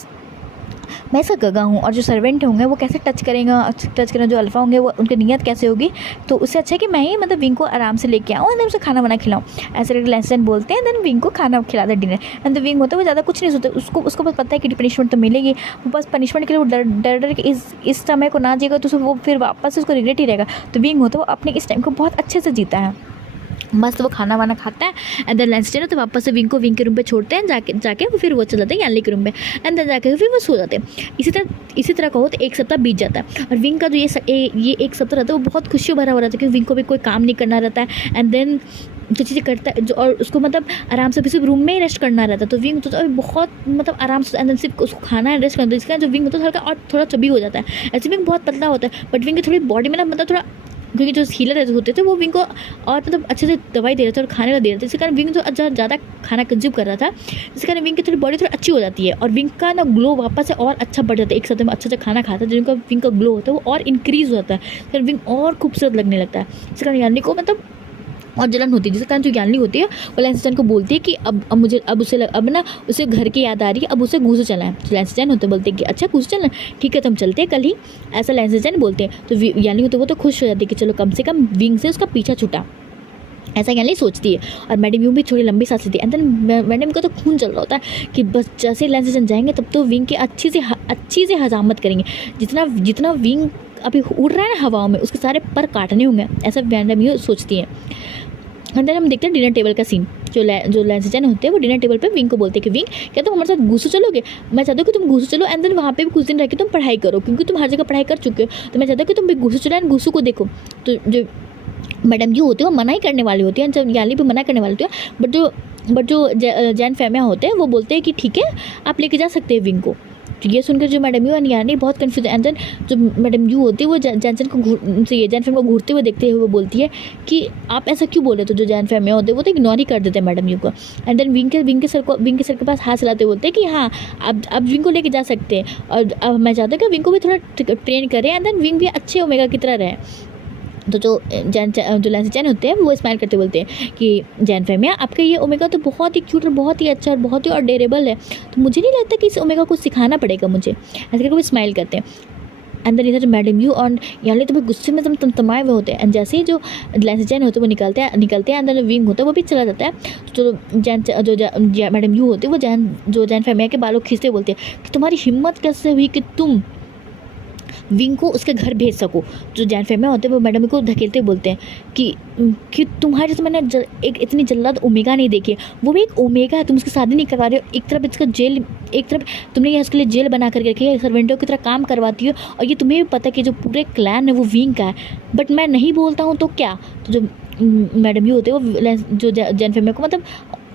मैं ऐसा गगा हूँ, और जो सर्वेंट होंगे वो कैसे टच करेंगे जो अल्फ़ा होंगे वो उनकी नीयत कैसे होगी, तो उससे अच्छा है कि मैं ही मतलब विंग को आराम से लेके आऊँ, एंड उसे खाना बना खिलाऊँ। ऐसे करके लैंसस्टन बोलते हैं, देन विंग को खाना खिलाता है डिनर। एंड विंग होता है वो ज़्यादा कुछ नहीं सोचता, उसको बस पता है कि पनिशमेंट तो मिलेगी, वो बस पनिशमेंट के लिए वो डर के इस समय को ना जिएगा तो वो फिर वापस उसको रिग्रेट ही रहेगा। तो विंग होता है वो अपने इस टाइम को बहुत अच्छे से जीता है, मस्त वो खाना वाना खाता है। एंड देन लैंसस्टन है तो वापस से विंग के रूम पे छोड़ते हैं, जाके वो फिर वो चल जाते हैं यानली के रूम पे, एंड देन जाके फिर वो सो जाते हैं। इसी तरह कहो तो एक सप्ताह बीत जाता है, और विंग का जो ये एक सप्ताह रहता है वो बहुत खुशी भरा हो रहता है, क्योंकि विंग को भी कोई काम नहीं करना रहता है, एंड देन जो चीज़ें करता है जो, और उसको मतलब आराम से सिर्फ रूम में ही रेस्ट करना रहता है। तो विंग तो बहुत मतलब आराम से, एंड देन सिर्फ उसको खाना है रेस्ट करना, तो इसका जो विंग होता है हल्का और थोड़ा चबी हो जाता है। ऐसे विंग बहुत पतला होता है, बट विंग की थोड़ी बॉडी में ना मतलब थोड़ा, क्योंकि जो हीलर होते थे वो विंग को और मतलब अच्छे से दवाई दे रहे थे और खाने का दे रहे थे, इसी कारण विंग जो ज़्यादा खाना कंज्यूम कर रहा था, जिसके कारण विंग की थोड़ी बॉडी थोड़ी अच्छी हो जाती है, और विंग का ना ग्लो वापस से और अच्छा बढ़ जाता है। एक साथ में अच्छा खाना खाता है जिनका विंग का ग्लो होता है वो और इंक्रीज़ हो जाता है, फिर विंग और खूबसूरत लगने लगता है। इस कारण यानी को मतलब और जलन होती है, जिसके कारण जो यानली होती है वो लैंसस्टन को बोलती है कि अब ना उसे घर की याद आ रही है, अब उसे घूसे चलना है। तो लैंसस्टन होते बोलते हैं कि अच्छा घूसे चलना, ठीक है तो हम चलते हैं कल ही, ऐसा लैंसस्टन बोलते हैं। तो यानली होते वो तो खुश हो जाती है कि चलो कम से कम विंग से उसका पीछा छुटा, ऐसा यानली सोचती है। और मैडम यूँ भी थोड़ी लंबी सांस लेती है, एंड देन मैडम को तो खून चल रहा होता है कि बस जैसे लैंसस्टन जाएंगे तब तो विंग की अच्छी से हजामत करेंगे, जितना विंग अभी उड़ रहा है ना हवाओं में उसके सारे पर काटने होंगे, ऐसा मैडम यूँ सोचती है। अंदर हम देखते हैं डिनर टेबल का सीन। जो लैंसस्टन होते हैं वो डिनर टेबल पे विंग को बोलते हैं कि विंग क्या तुम हमारे साथ घूसो चलोगे? मैं चाहता हूँ कि तुम घूसो चलो, एंड देन वहाँ पे भी कुछ दिन रह के तुम पढ़ाई करो, क्योंकि तुम हर जगह पढ़ाई कर चुके हो, तो मैं चाहता हूँ कि तुम भी घूसो चलो एंड घूसो को देखो। तो जो मैडम जी होती है वो मना ही करने वाली होती है, जब याली भी मना करने वाली होती है, बट जो जैन फैमिया होते हैं वो बोलते हैं कि ठीक है आप लेके जा सकते हैं विंग को। तो ये सुनकर जो मैडम यू और यानी बहुत कन्फ्यूज, एंड देन जो मैडम यू होती है वो जैन फैम को घूरते हुए देखते हुए वो बोलती है कि आप ऐसा क्यों बोले? तो जो जैन फैमिया होते हैं वो तो इग्नोर ही कर देते हैं मैडम यू को, एंड देन विंग के सर के पास हाथ चलाते बोलते हैं कि हाँ आप विंग को लेके जा सकते हैं, और अब मैं चाहता हूँ कि विंग को भी थोड़ा ट्रेन करें, एंड देन विंग भी अच्छे ओमेगा की तरह रहे। तो जो लैंसस्टन होते हैं वो स्माइल करते बोलते हैं कि जैन फैमिया आपका ये ओमेगा तो बहुत ही क्यूट और बहुत ही अच्छा और बहुत ही और डेरेबल है, तो मुझे नहीं लगता कि इस ओमेगा को सिखाना पड़ेगा मुझे, ऐसे करके वो स्माइल करते हैं। एंड देन इधर मैडम यू और यानी तुम्हें गुस्से में तुम तमाए हुए होते हैं। एंड जैसे ही जो लैंसचैन होते हैं वो निकलते हैं एंड देन विंग होता है वो भी चला जाता है। तो जो मैडम यू होती है वो जैन फेमिया के बालों खींचते बोलते हैं कि तुम्हारी हिम्मत कैसे हुई कि तुम विंग को उसके घर भेज सको। जो जैन फेमिया होते हैं वो मैडम को धकेलते बोलते हैं कि तुम्हारे तो मैंने एक इतनी जल्लाद ओमेगा नहीं देखी है, वो भी एक ओमेगा है, तुम उसकी शादी नहीं करवा रहे हो। एक तरफ इसका जेल, एक तरफ तुमने ये इसके लिए जेल बना करके रखी है, सर्वेंटों की तरह काम करवाती हो, और ये तुम्हें भी पता है कि जो पूरे क्लैन है वो विंग का है, बट मैं नहीं बोलता हूँ तो क्या। तो जो मैडम यू होते हैं वो जो जैन फेमिया को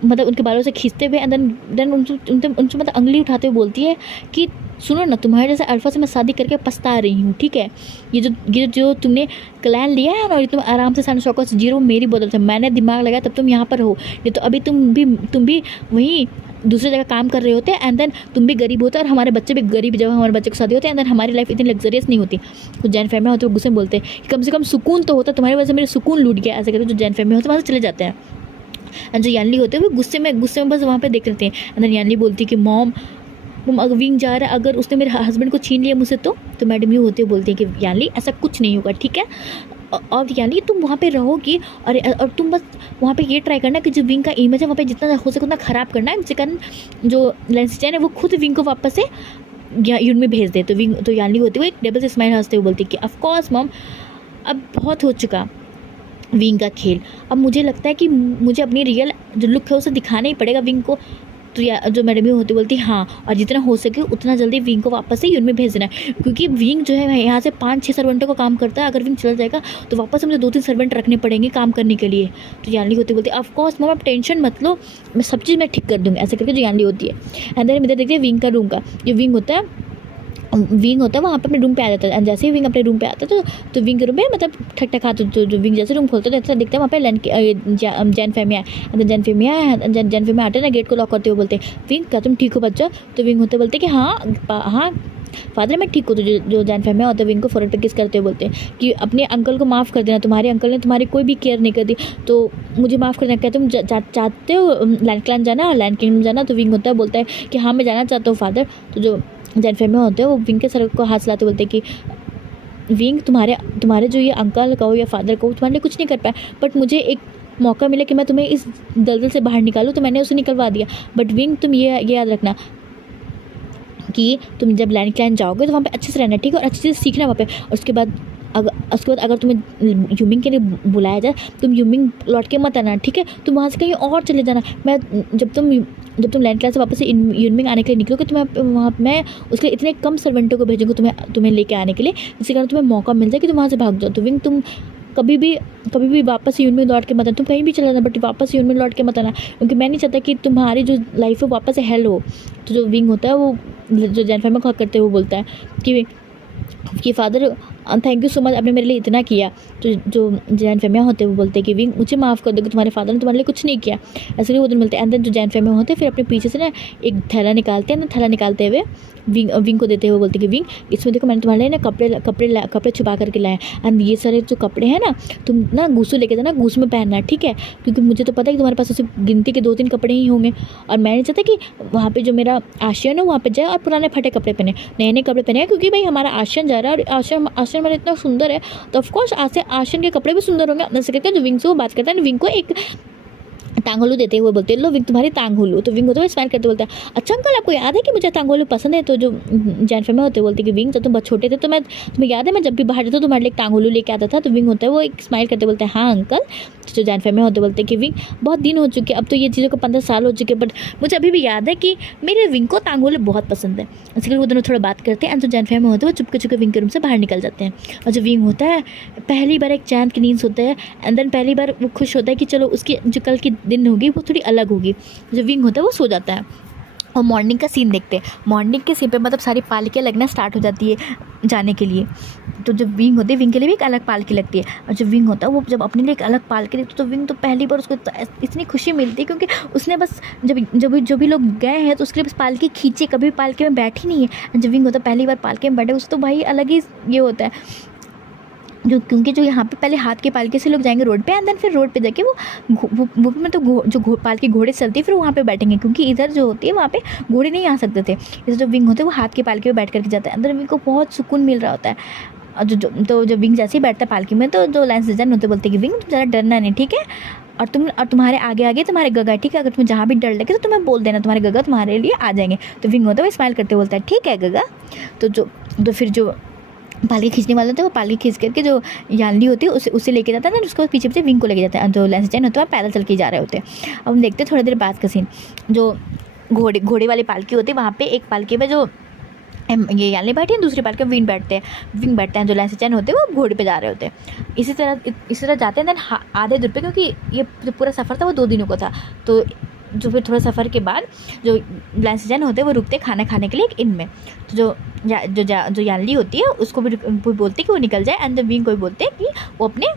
मतलब उनके बालों से खींचते हुए एंड देन उनसे मतलब अंगली उठाते हुए बोलती है कि सुनो ना, तुम्हारे जैसे अल्फा से मैं शादी करके पछता रही हूँ, ठीक है। ये जो तुमने क्लैन लिया है ना, और तुम आराम से सारे शौकों से जीरो मेरी बदल से मैंने दिमाग लगाया तब तुम यहाँ पर हो, नहीं तो अभी तुम भी वहीं दूसरी जगह काम कर रहे होते हैं एंड देन तुम भी गरीब होते और हमारे बच्चे भी गरीब, जब हमारे बच्चे को शादी होते हैं एंड देन हमारी लाइफ इतनी लग्जरियस नहीं होती। तो जैन फेमिया होते वो गुस्से में बोलते हैं कि कम से कम सुकून तो होता, तुम्हारी वजह से मेरे सुकून लूट गया, ऐसे करते जो जैन फेमिया होते वहाँ से चले जाते हैं। एंड जो यानली होते हैं वो गुस्से में बस वहाँ पे देख लेते हैं। एंड देन यानली बोलती है कि मॉम अगर विंग जा रहा है, अगर उसने मेरे हस्बैंड को छीन लिया मुझसे तो मैडम यू होते बोलती है कि यानली ऐसा कुछ नहीं होगा, ठीक है। और यानी तुम वहाँ पे रहोगी और तुम बस वहाँ पे ये ट्राई करना कि जो विंग का इमेज है वहाँ पे जितना हो सके उतना ख़राब करना है, जिससे कारण जो लैंसचैन है वो खुद विंग को वापस से यून में भेज दे। तो यानली होती है वो एक डबल से स्माइल हंसते हुए बोलती है कि ऑफकोर्स मॉम, अब बहुत हो चुका विंग का खेल, अब मुझे लगता है कि मुझे अपनी रियल जो लुक है उसे दिखाना ही पड़ेगा विंग को। तो जो मैडम यू होती बोलती हाँ, और जितना हो सके उतना जल्दी विंग को वापस से यून में भेज देना है, क्योंकि विंग जो है यहाँ से 5-6 सर्वेंटों का काम करता है, अगर विंग चल जाएगा तो वापस मुझे 2-3 सर्वेंट रखने पड़ेंगे काम करने के लिए। तो यानली होती बोलती ऑफकोर्स मॉम, आप टेंशन मत लो, मैं सब चीज़ मैं ठीक कर दूँगी, ऐसे करके जो यानली होती है। एंड देन इधर देखिए विंग का रूम का जो विंग होता है वहाँ पे अपने रूम पे आ जाता है। एंड जैसे ही विंग अपने रूम पे आता है तो विंग के रूम में मतलब ठक ठक हाथ जो विंग जैसे रूम खोलते हैं तो दिखता है वहाँ पे जैन फेमिया है। जैन फेमिया आते हैं ना, गेट को लॉक करते हुए बोलते हैं विंग क्या तुम ठीक हो बच्चा। तो विंग होते बोलते हैं कि हाँ फादर मैं ठीक हूँ। तो जो जैन फेमिया होता है विंग को फोरहेड पे किस करते हुए बोलते हैं कि अपने अंकल को माफ़ कर देना, तुम्हारे अंकल ने तुम्हारी कोई भी केयर नहीं कर दी, तो मुझे माफ़ कर देना। क्या तुम चाहते हो लैंड क्लैन जाना और लैंड किंगडम जाना। तो विंग बोलता है कि हाँ मैं जाना चाहता हूँ फादर। तो जो जैन फेमिया होते हैं वो विंग के सर को हाथ लाते बोलते हैं कि विंग तुम्हारे जो ये अंकल कहो या फादर कहो तुम्हारे लिए कुछ नहीं कर पाया, बट मुझे एक मौका मिला कि मैं तुम्हें इस दलदल से बाहर निकालूँ तो मैंने उसे निकलवा दिया। बट विंग तुम ये याद रखना कि तुम जब लैंड क्लैन जाओगे तो वहाँ पे अच्छे से रहना, ठीक है, और अच्छे से सीखना वहाँ पे। और उसके बाद अगर तुम्हें यूमिंग के लिए बुलाया जाए तुम यूमिंग लौट के मत आना, ठीक है, तुम वहाँ से कहीं और चले जाना। जब तुम लैंड क्लैन से वापस से यूमिंग आने के लिए निकलोगे तो मैं उसके इतने कम सर्वेंटों को भेजूँगा तुम्हें लेके आने के लिए, जिसके कारण तुम्हें मौका मिल जाए कि तुम वहाँ से भाग जाओ। तो विंग तुम कभी भी वापस यून में लौट के मत आना, तुम कहीं भी चला जाना बट वापस यून में लौट के मत आना, क्योंकि मैं नहीं चाहता कि तुम्हारी जो लाइफ है वापस से हेल हो। तो जो विंग होता है वो जो जैन फेमिया को हक करते हुए बोलता है कि father thank you so much, आपने मेरे लिए इतना किया। तो जो जैन फेमिया होते हैं वो बोलते हैं कि विंग मुझे माफ़ कर दो कि तुम्हारे फादर ने तुम्हारे लिए कुछ नहीं किया, ऐसे वो दिन मिलते हैं। एंड देन जो जैन फेमिया होते हैं फिर अपने पीछे से ना एक थैला निकालते हैं, थैला निकालते हुए विंग को देते हुए बोलते हैं कि विंग इसमें देखो मैंने तुम्हारे लिए ना कपड़े छुपा करके लाए, एंड ये सारे जो कपड़े हैं ना तुम ना गूसू लेके जाना, गूस में पहनना, ठीक है, क्योंकि मुझे तो पता है कि तुम्हारे पास सिर्फ गिनती के 2-3 कपड़े ही होंगे, और मैं नहीं चाहता कि वहाँ पे जो मेरा आशियन है वहाँ पे जाए और पुराने फटे कपड़े पहने, नए कपड़े पहने, क्योंकि भाई हमारा आशियन जा रहा है और आशियन मेरा इतना सुंदर है तो ऑफकोर्स आशियन के कपड़े भी सुंदर होंगे। जैसे करके जो विंग से वो बात करता है, विंग को एक टांगोलू देते हुए बोलते हैं लो विंग तुम्हारी टांगोलू। तो विंग होते हुए स्माइल करते बोलता है अच्छा अंकल आपको याद है कि मुझे टांगोलू पसंद है। तो जो जैन फेमिया होते बोलते कि विंग जब तुम बहुत छोटे थे तो तुम्हें याद है मैं जब भी बाहर जाता तुम्हारे लिए टांगोलू लेके आता था। तो विंग होता है वो एक स्माइल करते बोलते हैं हाँ अंकल। तो जो जैन फेमिया होते बोलते हैं कि विंग बहुत दिन हो चुके, अब तो ये चीज़ों को 15 साल हो चुके, बट मुझे अभी भी याद है कि मेरे विंग को टांगोलू बहुत पसंद है। इसलिए वो दोनों थोड़ा बात करते हैं एंड जो जैन फेमिया होते हैं वो चुपके चुपके विंग के रूम से बाहर निकल जाते हैं। और जो विंग होता है पहली बार एक चैन की नींद सोता है एंड देन पहली बार वो खुश होता है कि चलो उसकी जो कल की दिन होगी वो थोड़ी अलग होगी। जो विंग होता है वो सो जाता है और मॉर्निंग का सीन देखते हैं। मॉर्निंग के सीन पे मतलब सारी पालकियाँ लगना स्टार्ट हो जाती है जाने के लिए। तो जब विंग होती है विंग के लिए भी एक अलग पालकी लगती है, और जब विंग होता है वो जब अपने लिए एक अलग पालकी देखते तो विंग तो पहली बार उसको इतनी खुशी मिलती है क्योंकि उसने बस जो भी लोग गए हैं तो उसके लिए बस पालकी खींची, कभी पालकी में बैठी नहीं है। जब विंग होता है पहली बार पालकी में बैठे उसको तो भाई अलग ही ये होता है। जो क्योंकि जो यहाँ पे पहले हाथ के पालके से लोग जाएंगे रोड पे, एंड देन फिर रोड पे जाके वो में तो जो पालकी घोड़े चलती है फिर वहाँ पे बैठेंगे, क्योंकि इधर जो होती है वहाँ पे घोड़े नहीं आ सकते थे। इधर जो विंग होते हैं वो हाथ के पालके पे बैठ करके जाता है, अंदर विंग को बहुत सुकून मिल रहा होता है। और तो जब विंग जैसे ही बैठता है पालकी में, तो जो लाइन सीजन होते बोलते कि विंग तुम ज़्यादा डरना नहीं, ठीक है, और तुम्हारे आगे आगे तुम्हारे गगा, ठीक है, अगर तुम्हें जहाँ भी डर लगे तो तुम्हें बोल देना, तुम्हारे गगा तुम्हारे लिए आ जाएंगे। तो विंग होता है वो स्माइल करते बोलता है ठीक है गगा। तो फिर जो पालकी खींचने वाला था वो पालकी खींच करके जो यानली होती है उसे लेके जाता है ना, उसके बाद पीछे पीछे विंग को लेके जाता है। जो लेंसजैन होता है पैदल चल के जा रहे होते हैं। अब हम देखते हैं थोड़ी देर बाद का सीन, जो घोड़े वाली पालकी होती है वहाँ पे एक पालकी में जो ये यानली बैठी है, दूसरी पालकी में विंग बैठते हैं। जो लेंसजैन होते हैं वो घोड़े पे जा रहे होते हैं। इसी तरह जाते हैं। देन आधे दूर पे, क्योंकि ये जो पूरा सफ़र था वो 2 दिनों का था, तो जो फिर थोड़ा सफ़र के बाद जो लेंसजैन होते हैं वो रुकते खाना खाने के लिए एक इन में। तो जो यानली होती है उसको भी बोलते हैं कि वो निकल जाए, एंड द विंग को भी बोलते हैं कि वो अपने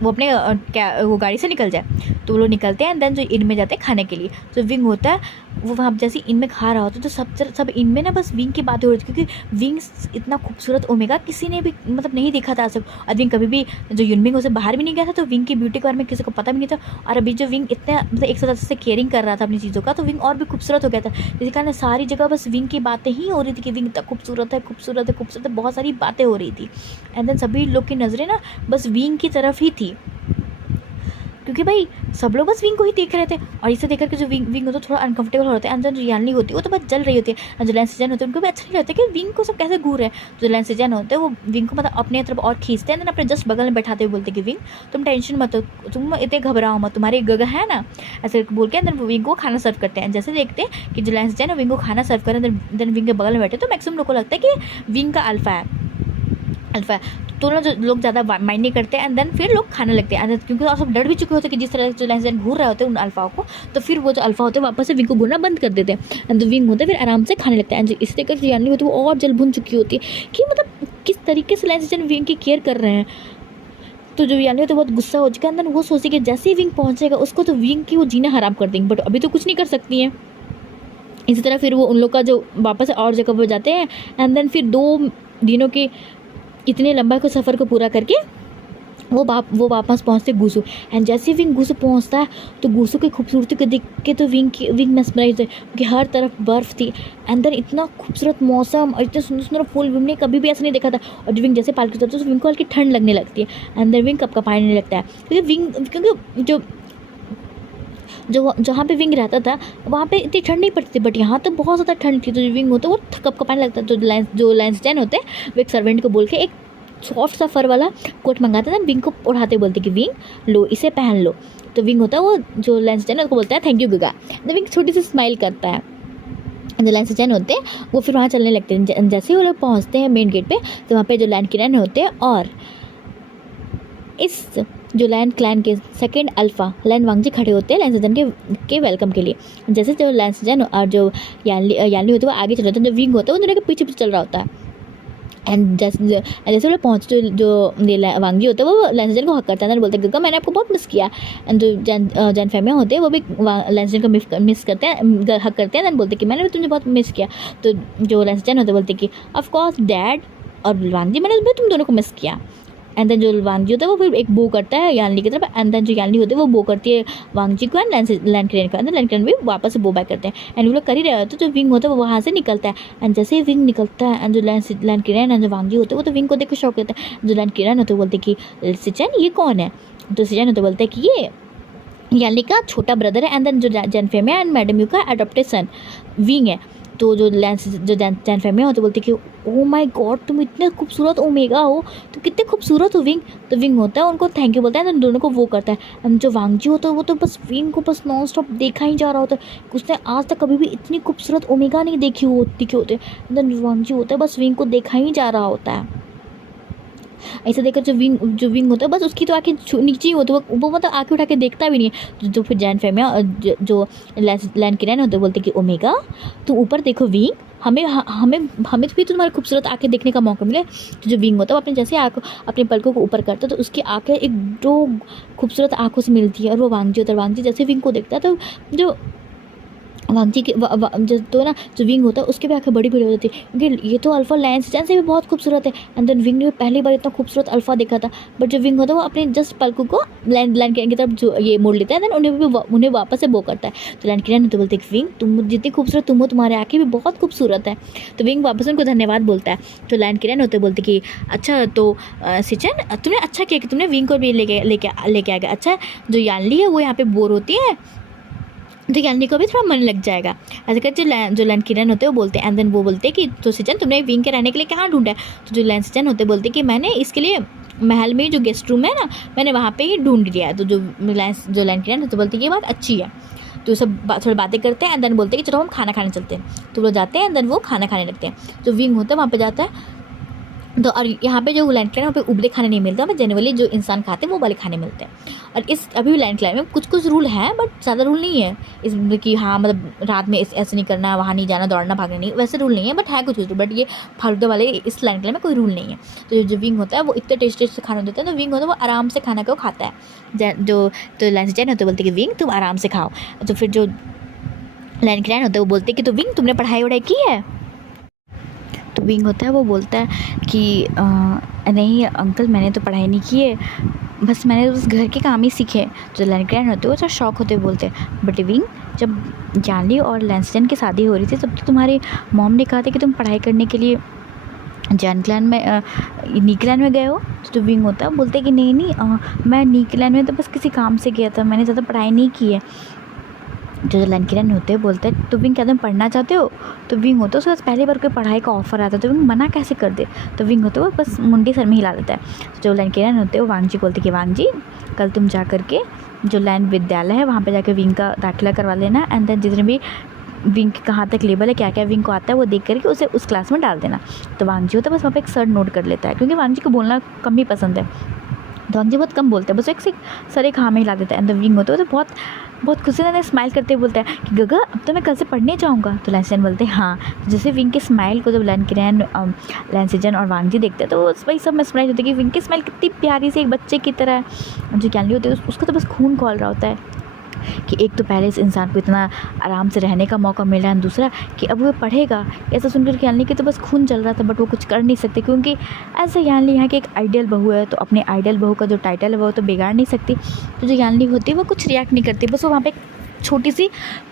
वो गाड़ी से निकल जाए। तो वो लोग निकलते हैं, एंड देन जो इन में जाते हैं खाने के लिए। जो विंग होता है वो वहाँ जैसे इन में खा रहा होता है, तो सब इन में ना बस विंग की बातें हो रही थी, क्योंकि विंग्स इतना खूबसूरत ओमेगा किसी ने भी मतलब नहीं देखा था सब। और विंग कभी भी जो यूनबिंग उसे बाहर भी नहीं गया था, तो विंग की ब्यूटी के बारे में किसी को पता भी नहीं था। और अभी जो विंग इतना मतलब एक साथ से केयरिंग कर रहा था अपनी चीज़ों का, तो विंग और भी खूबसूरत हो गया था। इसी कारण सारी जगह बस विंग की बातें ही हो रही थी कि विंग इतना खूबसूरत है, बहुत सारी बातें हो रही थी। एंड देन सभी लोग की नज़रें ना बस विंग की तरफ ही थी, क्योंकि भाई सब लोग बस विंग को ही देख रहे थे। और इसे देख कर के जो विंग होता है थोड़ा अनकंफर्टेबल हो रहा है। अंदर जो यानली होती है वो तो बस जल रही होती है। जो लेंसजैन होते हैं उनको भी अच्छा नहीं लगता कि विंग को सब कैसे घूर रहे हैं। जो लेंसजैन होते हैं वो विंग को मतलब अपने तरफ और खींचते हैं, अपने जस्ट बगल में बैठाते हुए बोलते कि विंग तुम टेंशन मत हो, तुम इतने घबराओ मत, तुम्हारी गगा है ना, ऐसे बोल के अंदर विंग को खाना सर्व करते हैं। जैसे देखते हैं कि जो लेंसजैन है विंग को खाना सर्व करें, देन विंग के बगल में बैठे, तो मैक्सिमम लोग को लगता है कि विंग का अल्फा है। तो ना जो लोग ज़्यादा माइंड नहीं करते, एंड देन फिर लोग खाने लगते हैं, क्योंकि और सब डर भी चुके होते हैं कि जिस तरह जो लेंसजैन घूर रहे होते हैं उन अल्फाओं को, तो फिर वो जो अल्फा होते हैं वापस से विंग को घूरना बंद कर देते हैं। एंड विंग होते हैं फिर आराम से खाने लगते हैं। एंड इस तरीके से यानी होती है वो और जल भुन चुकी होती है कि मतलब किस तरीके से लेंसजैन विंग की केयर कर रहे हैं। तो जो यानी होती है बहुत गुस्सा हो चुका है। अंदर वो सोची कि जैसे ही विंग पहुँचेगा उसको तो विंग की वो जीना हराम कर देंगे, बट अभी तो कुछ नहीं कर सकती हैं। इसी तरह फिर वो उन लोग का जो वापस और जगह पर जाते हैं, एंड देन फिर 2 दिनों के इतने लंबा को सफ़र को पूरा करके वो वापस पहुँचते गूसू। एंड जैसे विंग गूसू पहुँचता है तो गूसू की खूबसूरती को देख के तो विंग मेस्मराइज है, क्योंकि हर तरफ बर्फ़ थी, अंदर इतना खूबसूरत मौसम और इतने सुंदर सुंदर फूल विंग ने कभी भी ऐसा नहीं देखा था। और विंग जैसे पालकी उतरती है तो विंग को हल्की ठंड लगने लगती है, अंदर विंग कपकपाने लगता है, क्योंकि जो जहाँ पे विंग रहता था वहाँ पे इतनी ठंड नहीं पड़ती थी, बट यहाँ तो बहुत ज़्यादा ठंड थी। तो जो विंग होता है वो कपकपाने लगता है। तो जो लेंसजैन होते हैं वो एक सर्वेंट को बोल के एक सॉफ्ट सा फर वाला कोट मंगाते हैं, विंग को उड़ाते बोलते कि विंग लो इसे पहन लो। तो विंग होता है वो जो लेंसजैन है उसको बोलता है थैंक यू गगा। तो विंग छोटी सी स्माइल करता है। जो लेंसजैन होते हैं वो फिर वहाँ चलने लगते हैं। जैसे ही वो लोग पहुँचते हैं मेन गेट पे, तो वहाँ पे जो लैंड किरन होते हैं और इस जो लैंड क्लैन के सेकंड अल्फ़ा लैंड वांगजी खड़े होते हैं लेंसजैन के वेलकम के लिए। जैसे जो लेंसजैन और जो यानली होते हैं वो आगे चल रहे होते हैं, जो विंग होता है वो दोनों के पीछे चल रहा होता है। एंड जैसे वो पहुँचते जो वांगजी होते हैं वो लेंसजैन को हक करता है, बोलते हैं गगा मैंने आपको बहुत मिस किया। एंड जो जैन फैमिया होते हैं वो भी लेंसजैन को मिस करते हैं, हक करते हैं, देन बोलते हैं कि मैंने भी तुझे बहुत मिस किया। तो जो लेंसजैन होते हैं बोलते हैं कि ऑफकोर्स डैड और वांगजी मैंने भी तुम दोनों को मिस किया। एंड देन जो वांगजी होता है वो फिर एक बो करता है यानली की तरफ, एंड देन जो यानली होती है वो बो करती है वांगजी को एंड लैंड क्रेन को, एंड लैंड क्रेन भी वापस से बो बैक करते हैं। एंड वो लोग कर ही रहे होते हैं। जो विंग होता है वो वहाँ से निकलता है, एंड जैसे ही विंग निकलता है एंड जो लैंड क्रेन एंड जो वांगजी होते हैं वो तो विंग को देख के शौक होता है। जो लैंड क्रेन होते हैं बोलते कि सिचन ये कौन है। तो सिचन होते बोलते हैं कि ये यानली का छोटा ब्रदर है, एंड देन जो जैन फैमिया एंड मैडम यू का अडॉप्टेड सन विंग है। तो जो जैन फैमिया होते बोलते कि ओ माय गॉड तुम इतने खूबसूरत ओमेगा हो, तो कितने खूबसूरत हो विंग। तो विंग होता है उनको थैंक यू बोलता है, दोनों को वो करता है। एंड जो वांगजी होता है वो तो बस विंग को बस नॉन स्टॉप देखा ही जा रहा होता है, उसने आज तक कभी भी इतनी खूबसूरत ओमेगा नहीं देखी होते। देन वांगजी होता है बस विंग को देखा ही जा रहा होता है। ऐसे देखकर जो विंग होता है बस उसकी तो आँखें नीचे ही होती है, वो मतलब आँखें उठा के देखता भी नहीं है। जो फिर जैन फैमिया जो लैंड किरन होते बोलते कि ओमेगा तो ऊपर देखो विंग, हमें भी तुम्हारी खूबसूरत आँखें देखने का मौका मिले। तो जो विंग होता है वो अपने जैसे अपने पलकों को ऊपर करता है तो उसकी आँखें एक दो खूबसूरत आँखों से मिलती है, और वो वांगजी होता है। वांगजी जैसे विंग को देखता है तो जो वांगजी की तो ना जो विंग होता है उसके भी आंखें बड़ी बड़ी हो जाती है, क्योंकि ये तो अल्फा लैंस जैसे भी बहुत खूबसूरत है। एंड देन विंग ने भी पहली बार इतना खूबसूरत अल्फा देखा था, बट जो विंग होता है वो अपने जस्ट पलकों को लैंड की तरफ जो ये मोड़ लेता है, देन उन्हें वापस से वो करता है। तो लैंड किरण तो बोलते हैं विंग तुम जितनी खूबसूरत तुम हो, तुम्हारी आँखें भी बहुत खूबसूरत है। तो विंग वापस उनको धन्यवाद बोलता है। तो लैंड किरण होते बोलते कि अच्छा तो सिचन तुमने अच्छा किया कि तुमने विंग को भी लेके आ गया। अच्छा जो यानली है वो यहाँ पे बोर होती है तो यानी को भी थोड़ा मन लग जाएगा। ऐसे करके जो लैंड किरण होते हैं वो बोलते हैं, एंड देन वो बोलते हैं कि तो सिचन तुमने विंग के रहने के लिए कहाँ ढूंढा है। तो जो लैंड सिचन होते बोलते हैं कि मैंने इसके लिए महल में जो गेस्ट रूम है ना, मैंने वहाँ पे ही ढूंढ लिया है। तो जो लैंड किरण होते बोलते हैं ये बात अच्छी है। तो सब थोड़ी बातें करते हैं, एंड देन बोलते हैं कि चलो हम खाना खाने चलते हैं। तो वो जाते हैं, एंड देन वो खाना खाने लगते हैं। जो विंग होता है वहाँ पर जाता है। तो और यहाँ पे जो लैंड क्लाइम है वहाँ पे उबले खाने नहीं मिलते, हमें जनरली जो इंसान खाते हैं वो वाले खाने मिलते हैं। और इस अभी भी लैंड क्लाइम में कुछ रूल हैं, बट ज़्यादा रूल नहीं है इस कि हाँ मतलब रात में ऐसे नहीं करना है, वहाँ नहीं जाना, दौड़ना भागना नहीं, वैसे रूल नहीं है। बट है कुछ रूल, बट ये फालतू वाले इस लैंड क्लाइम में कोई रूल नहीं है। तो जो विंग होता है वो इतने टेस्ट से खाना देता है, तो विंग होता है वो आराम से खाना को खाता है। जो तो लैंड जैन होते बोलते कि विंग तुम आराम से खाओ। तो फिर जो लैंड क्लाइम होता है वो बोलते कि तो विंग तुमने पढ़ाई वढ़ाई की है। तो विंग होता है वो बोलता है कि नहीं अंकल मैंने तो पढ़ाई नहीं की है, बस मैंने उस घर के काम ही सीखे। जो लैंडग्रैंड होते हैं वो थोड़ा शौक होते बोलते हैं, बट विंग जब जानली और लैंसटन की शादी हो रही थी तब तो तुम्हारी मॉम ने कहा था कि तुम पढ़ाई करने के लिए जानक्लैन में नीकलैंड में गए हो। तो विंग होता है बोलते कि नहीं मैं नीकलैंड में तो बस किसी काम से गया था, मैंने ज़्यादा पढ़ाई नहीं की है। जो लैंड किरण होते हैं बोलते हैं तो विंग क्या तुम पढ़ना चाहते हो। तो विंग होता है उसके पास पहली बार कोई पढ़ाई का ऑफर आता है, तो विंग मना कैसे कर दे। तो विंग होता है वो बस मुंडी सर में हिला देता है। जो लैंड किरण होते हैं वो वांगजी बोलते कि वांगजी कल तुम जा करके जो लैंड विद्यालय है वहाँ पर जाकर विंग का दाखिला करवा लेना, एंड देन जितने भी विंग कहाँ तक लेवल है, क्या क्या विंग को आता है वो देख करके उसे उस क्लास में डाल देना। तो वांगजी होता है बस वहाँ पे एक सर नोट कर लेता है, क्योंकि वांगजी को बोलना कम ही पसंद है। तो वांगजी बहुत कम बोलते हैं, बस एक से सर एक हाँ में हिला देता है। एंड विंग होता है तो बहुत खुशी से स्माइल करते हुए बोलता है कि गगा अब तो मैं कल से पढ़ने जाऊँगा। तो लैंसिजन बोलते हैं हाँ। तो जैसे विंग के स्माइल को जब लैंसिजन और वांगजी देखते हैं तो वही सब में स्माइल होती है कि विंग की स्माइल कितनी प्यारी सी एक बच्चे की तरह है। जो ज्ञानली होती है उसका तो बस खून खौल रहा होता है कि एक तो पहले इस इंसान को इतना आराम से रहने का मौका मिल रहा है, दूसरा कि अब वो पढ़ेगा। ऐसा सुनकर ज्ञानली की तो बस खून चल रहा था, बट वो कुछ कर नहीं सकते, क्योंकि ऐसे ज्ञानली यहाँ की एक आइडियल बहू है, तो अपने आइडियल बहू का जो टाइटल है वो तो बिगाड़ नहीं सकती। तो जो ज्ञानली होती है वो कुछ रिएक्ट नहीं करती, बस वो वहाँ पर छोटी सी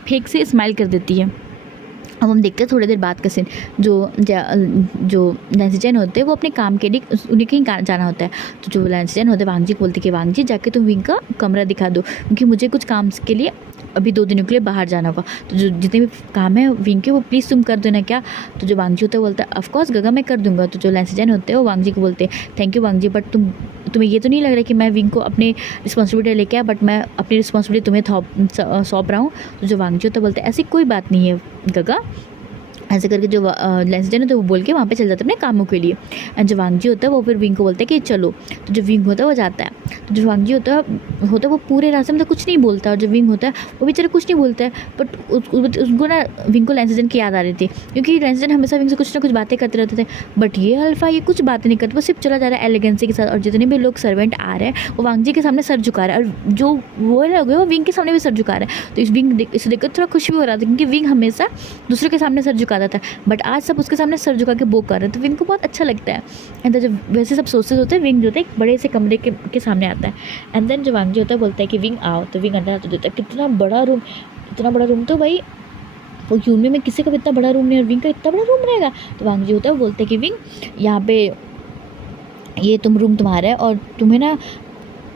फेक सी स्माइल कर देती है। अब हम देखते हैं थोड़ी देर बाद का सीन। जो लैंसिजन होते हैं वो अपने काम के लिए उन्हें कहीं जाना होता है। तो जो लैंसिजन होते हैं वांगजी को बोलते कि वांगजी जाके तुम विंग का कमरा दिखा दो, क्योंकि मुझे कुछ काम के लिए अभी 2 दिनों के लिए बाहर जाना होगा। तो जो जितने भी काम है विंग के वो प्लीज़ तुम कर देना क्या। तो जो वांगजी होता है बोलता है ऑफकोर्स गगा मैं कर दूंगा। तो जो लैंसिजन होते हैं वो वांगजी को बोलते हैं थैंक यू वांगजी, बट तुम्हें ये तो नहीं लग रहा कि मैं विंग को अपनी रिस्पॉन्सिबिलिटी लेके आया, बट मैं अपनी रिस्पॉन्सिबिलिटी तुम्हें सौंप रहा हूँ। तो जो वांगजी होता है बोलते हैं ऐसी कोई बात नहीं है गगा। ऐसे करके जो लैंसिजन होता है वो बोल के वहाँ पे चल जाता है अपने कामों के लिए। एंड जो वांगजी होता है वो फिर विंग को बोलता है कि चलो। तो जो विंग होता है वो जाता है। तो जो वांगजी होता है वो पूरे रास्ते में तो कुछ नहीं बोलता, और जो विंग होता है वो बेचारा कुछ नहीं बोलता है, बट उसको ना विंग को लैंसिजन की याद आ रही थी, क्योंकि लैंसिजन हमेशा विंग से कुछ ना कुछ बातें करते रहते थे, बट ये अल्फा ये कुछ बातें नहीं करता, वो सिर्फ चला जा रहा है एलिगेंसी के साथ। और जितने भी लोग सर्वेंट आ रहे हैं वो वांगजी के सामने सर झुका रहा है, और जो वो लोग हैं वो विंग के सामने भी सर झुका रहा है। तो इसे देखकर थोड़ा खुश भी हो रहा था, क्योंकि विंग हमेशा दूसरे के सामने सर झुकाता था, बट आज सब उसके सामने सर झुका के वो कर रहे हैं, तो विंग को बहुत अच्छा लगता है। एंड जब वैसे सब सोचते होते हैं विंग जो होता है एक बड़े से कमरे के सामने आता है। एंड देन जो वांगजी होता है बोलता है कि विंग आओ। तो विंग अंदर आता देता है, कितना बड़ा रूम तो भाई वो यूनियन में किसी का भी इतना बड़ा रूम नहीं, और विंग का इतना बड़ा रूम रहेगा। तो वांगजी होता है वो बोलते हैं कि विंग यहाँ पे ये रूम तुम्हारा है, और तुम्हें ना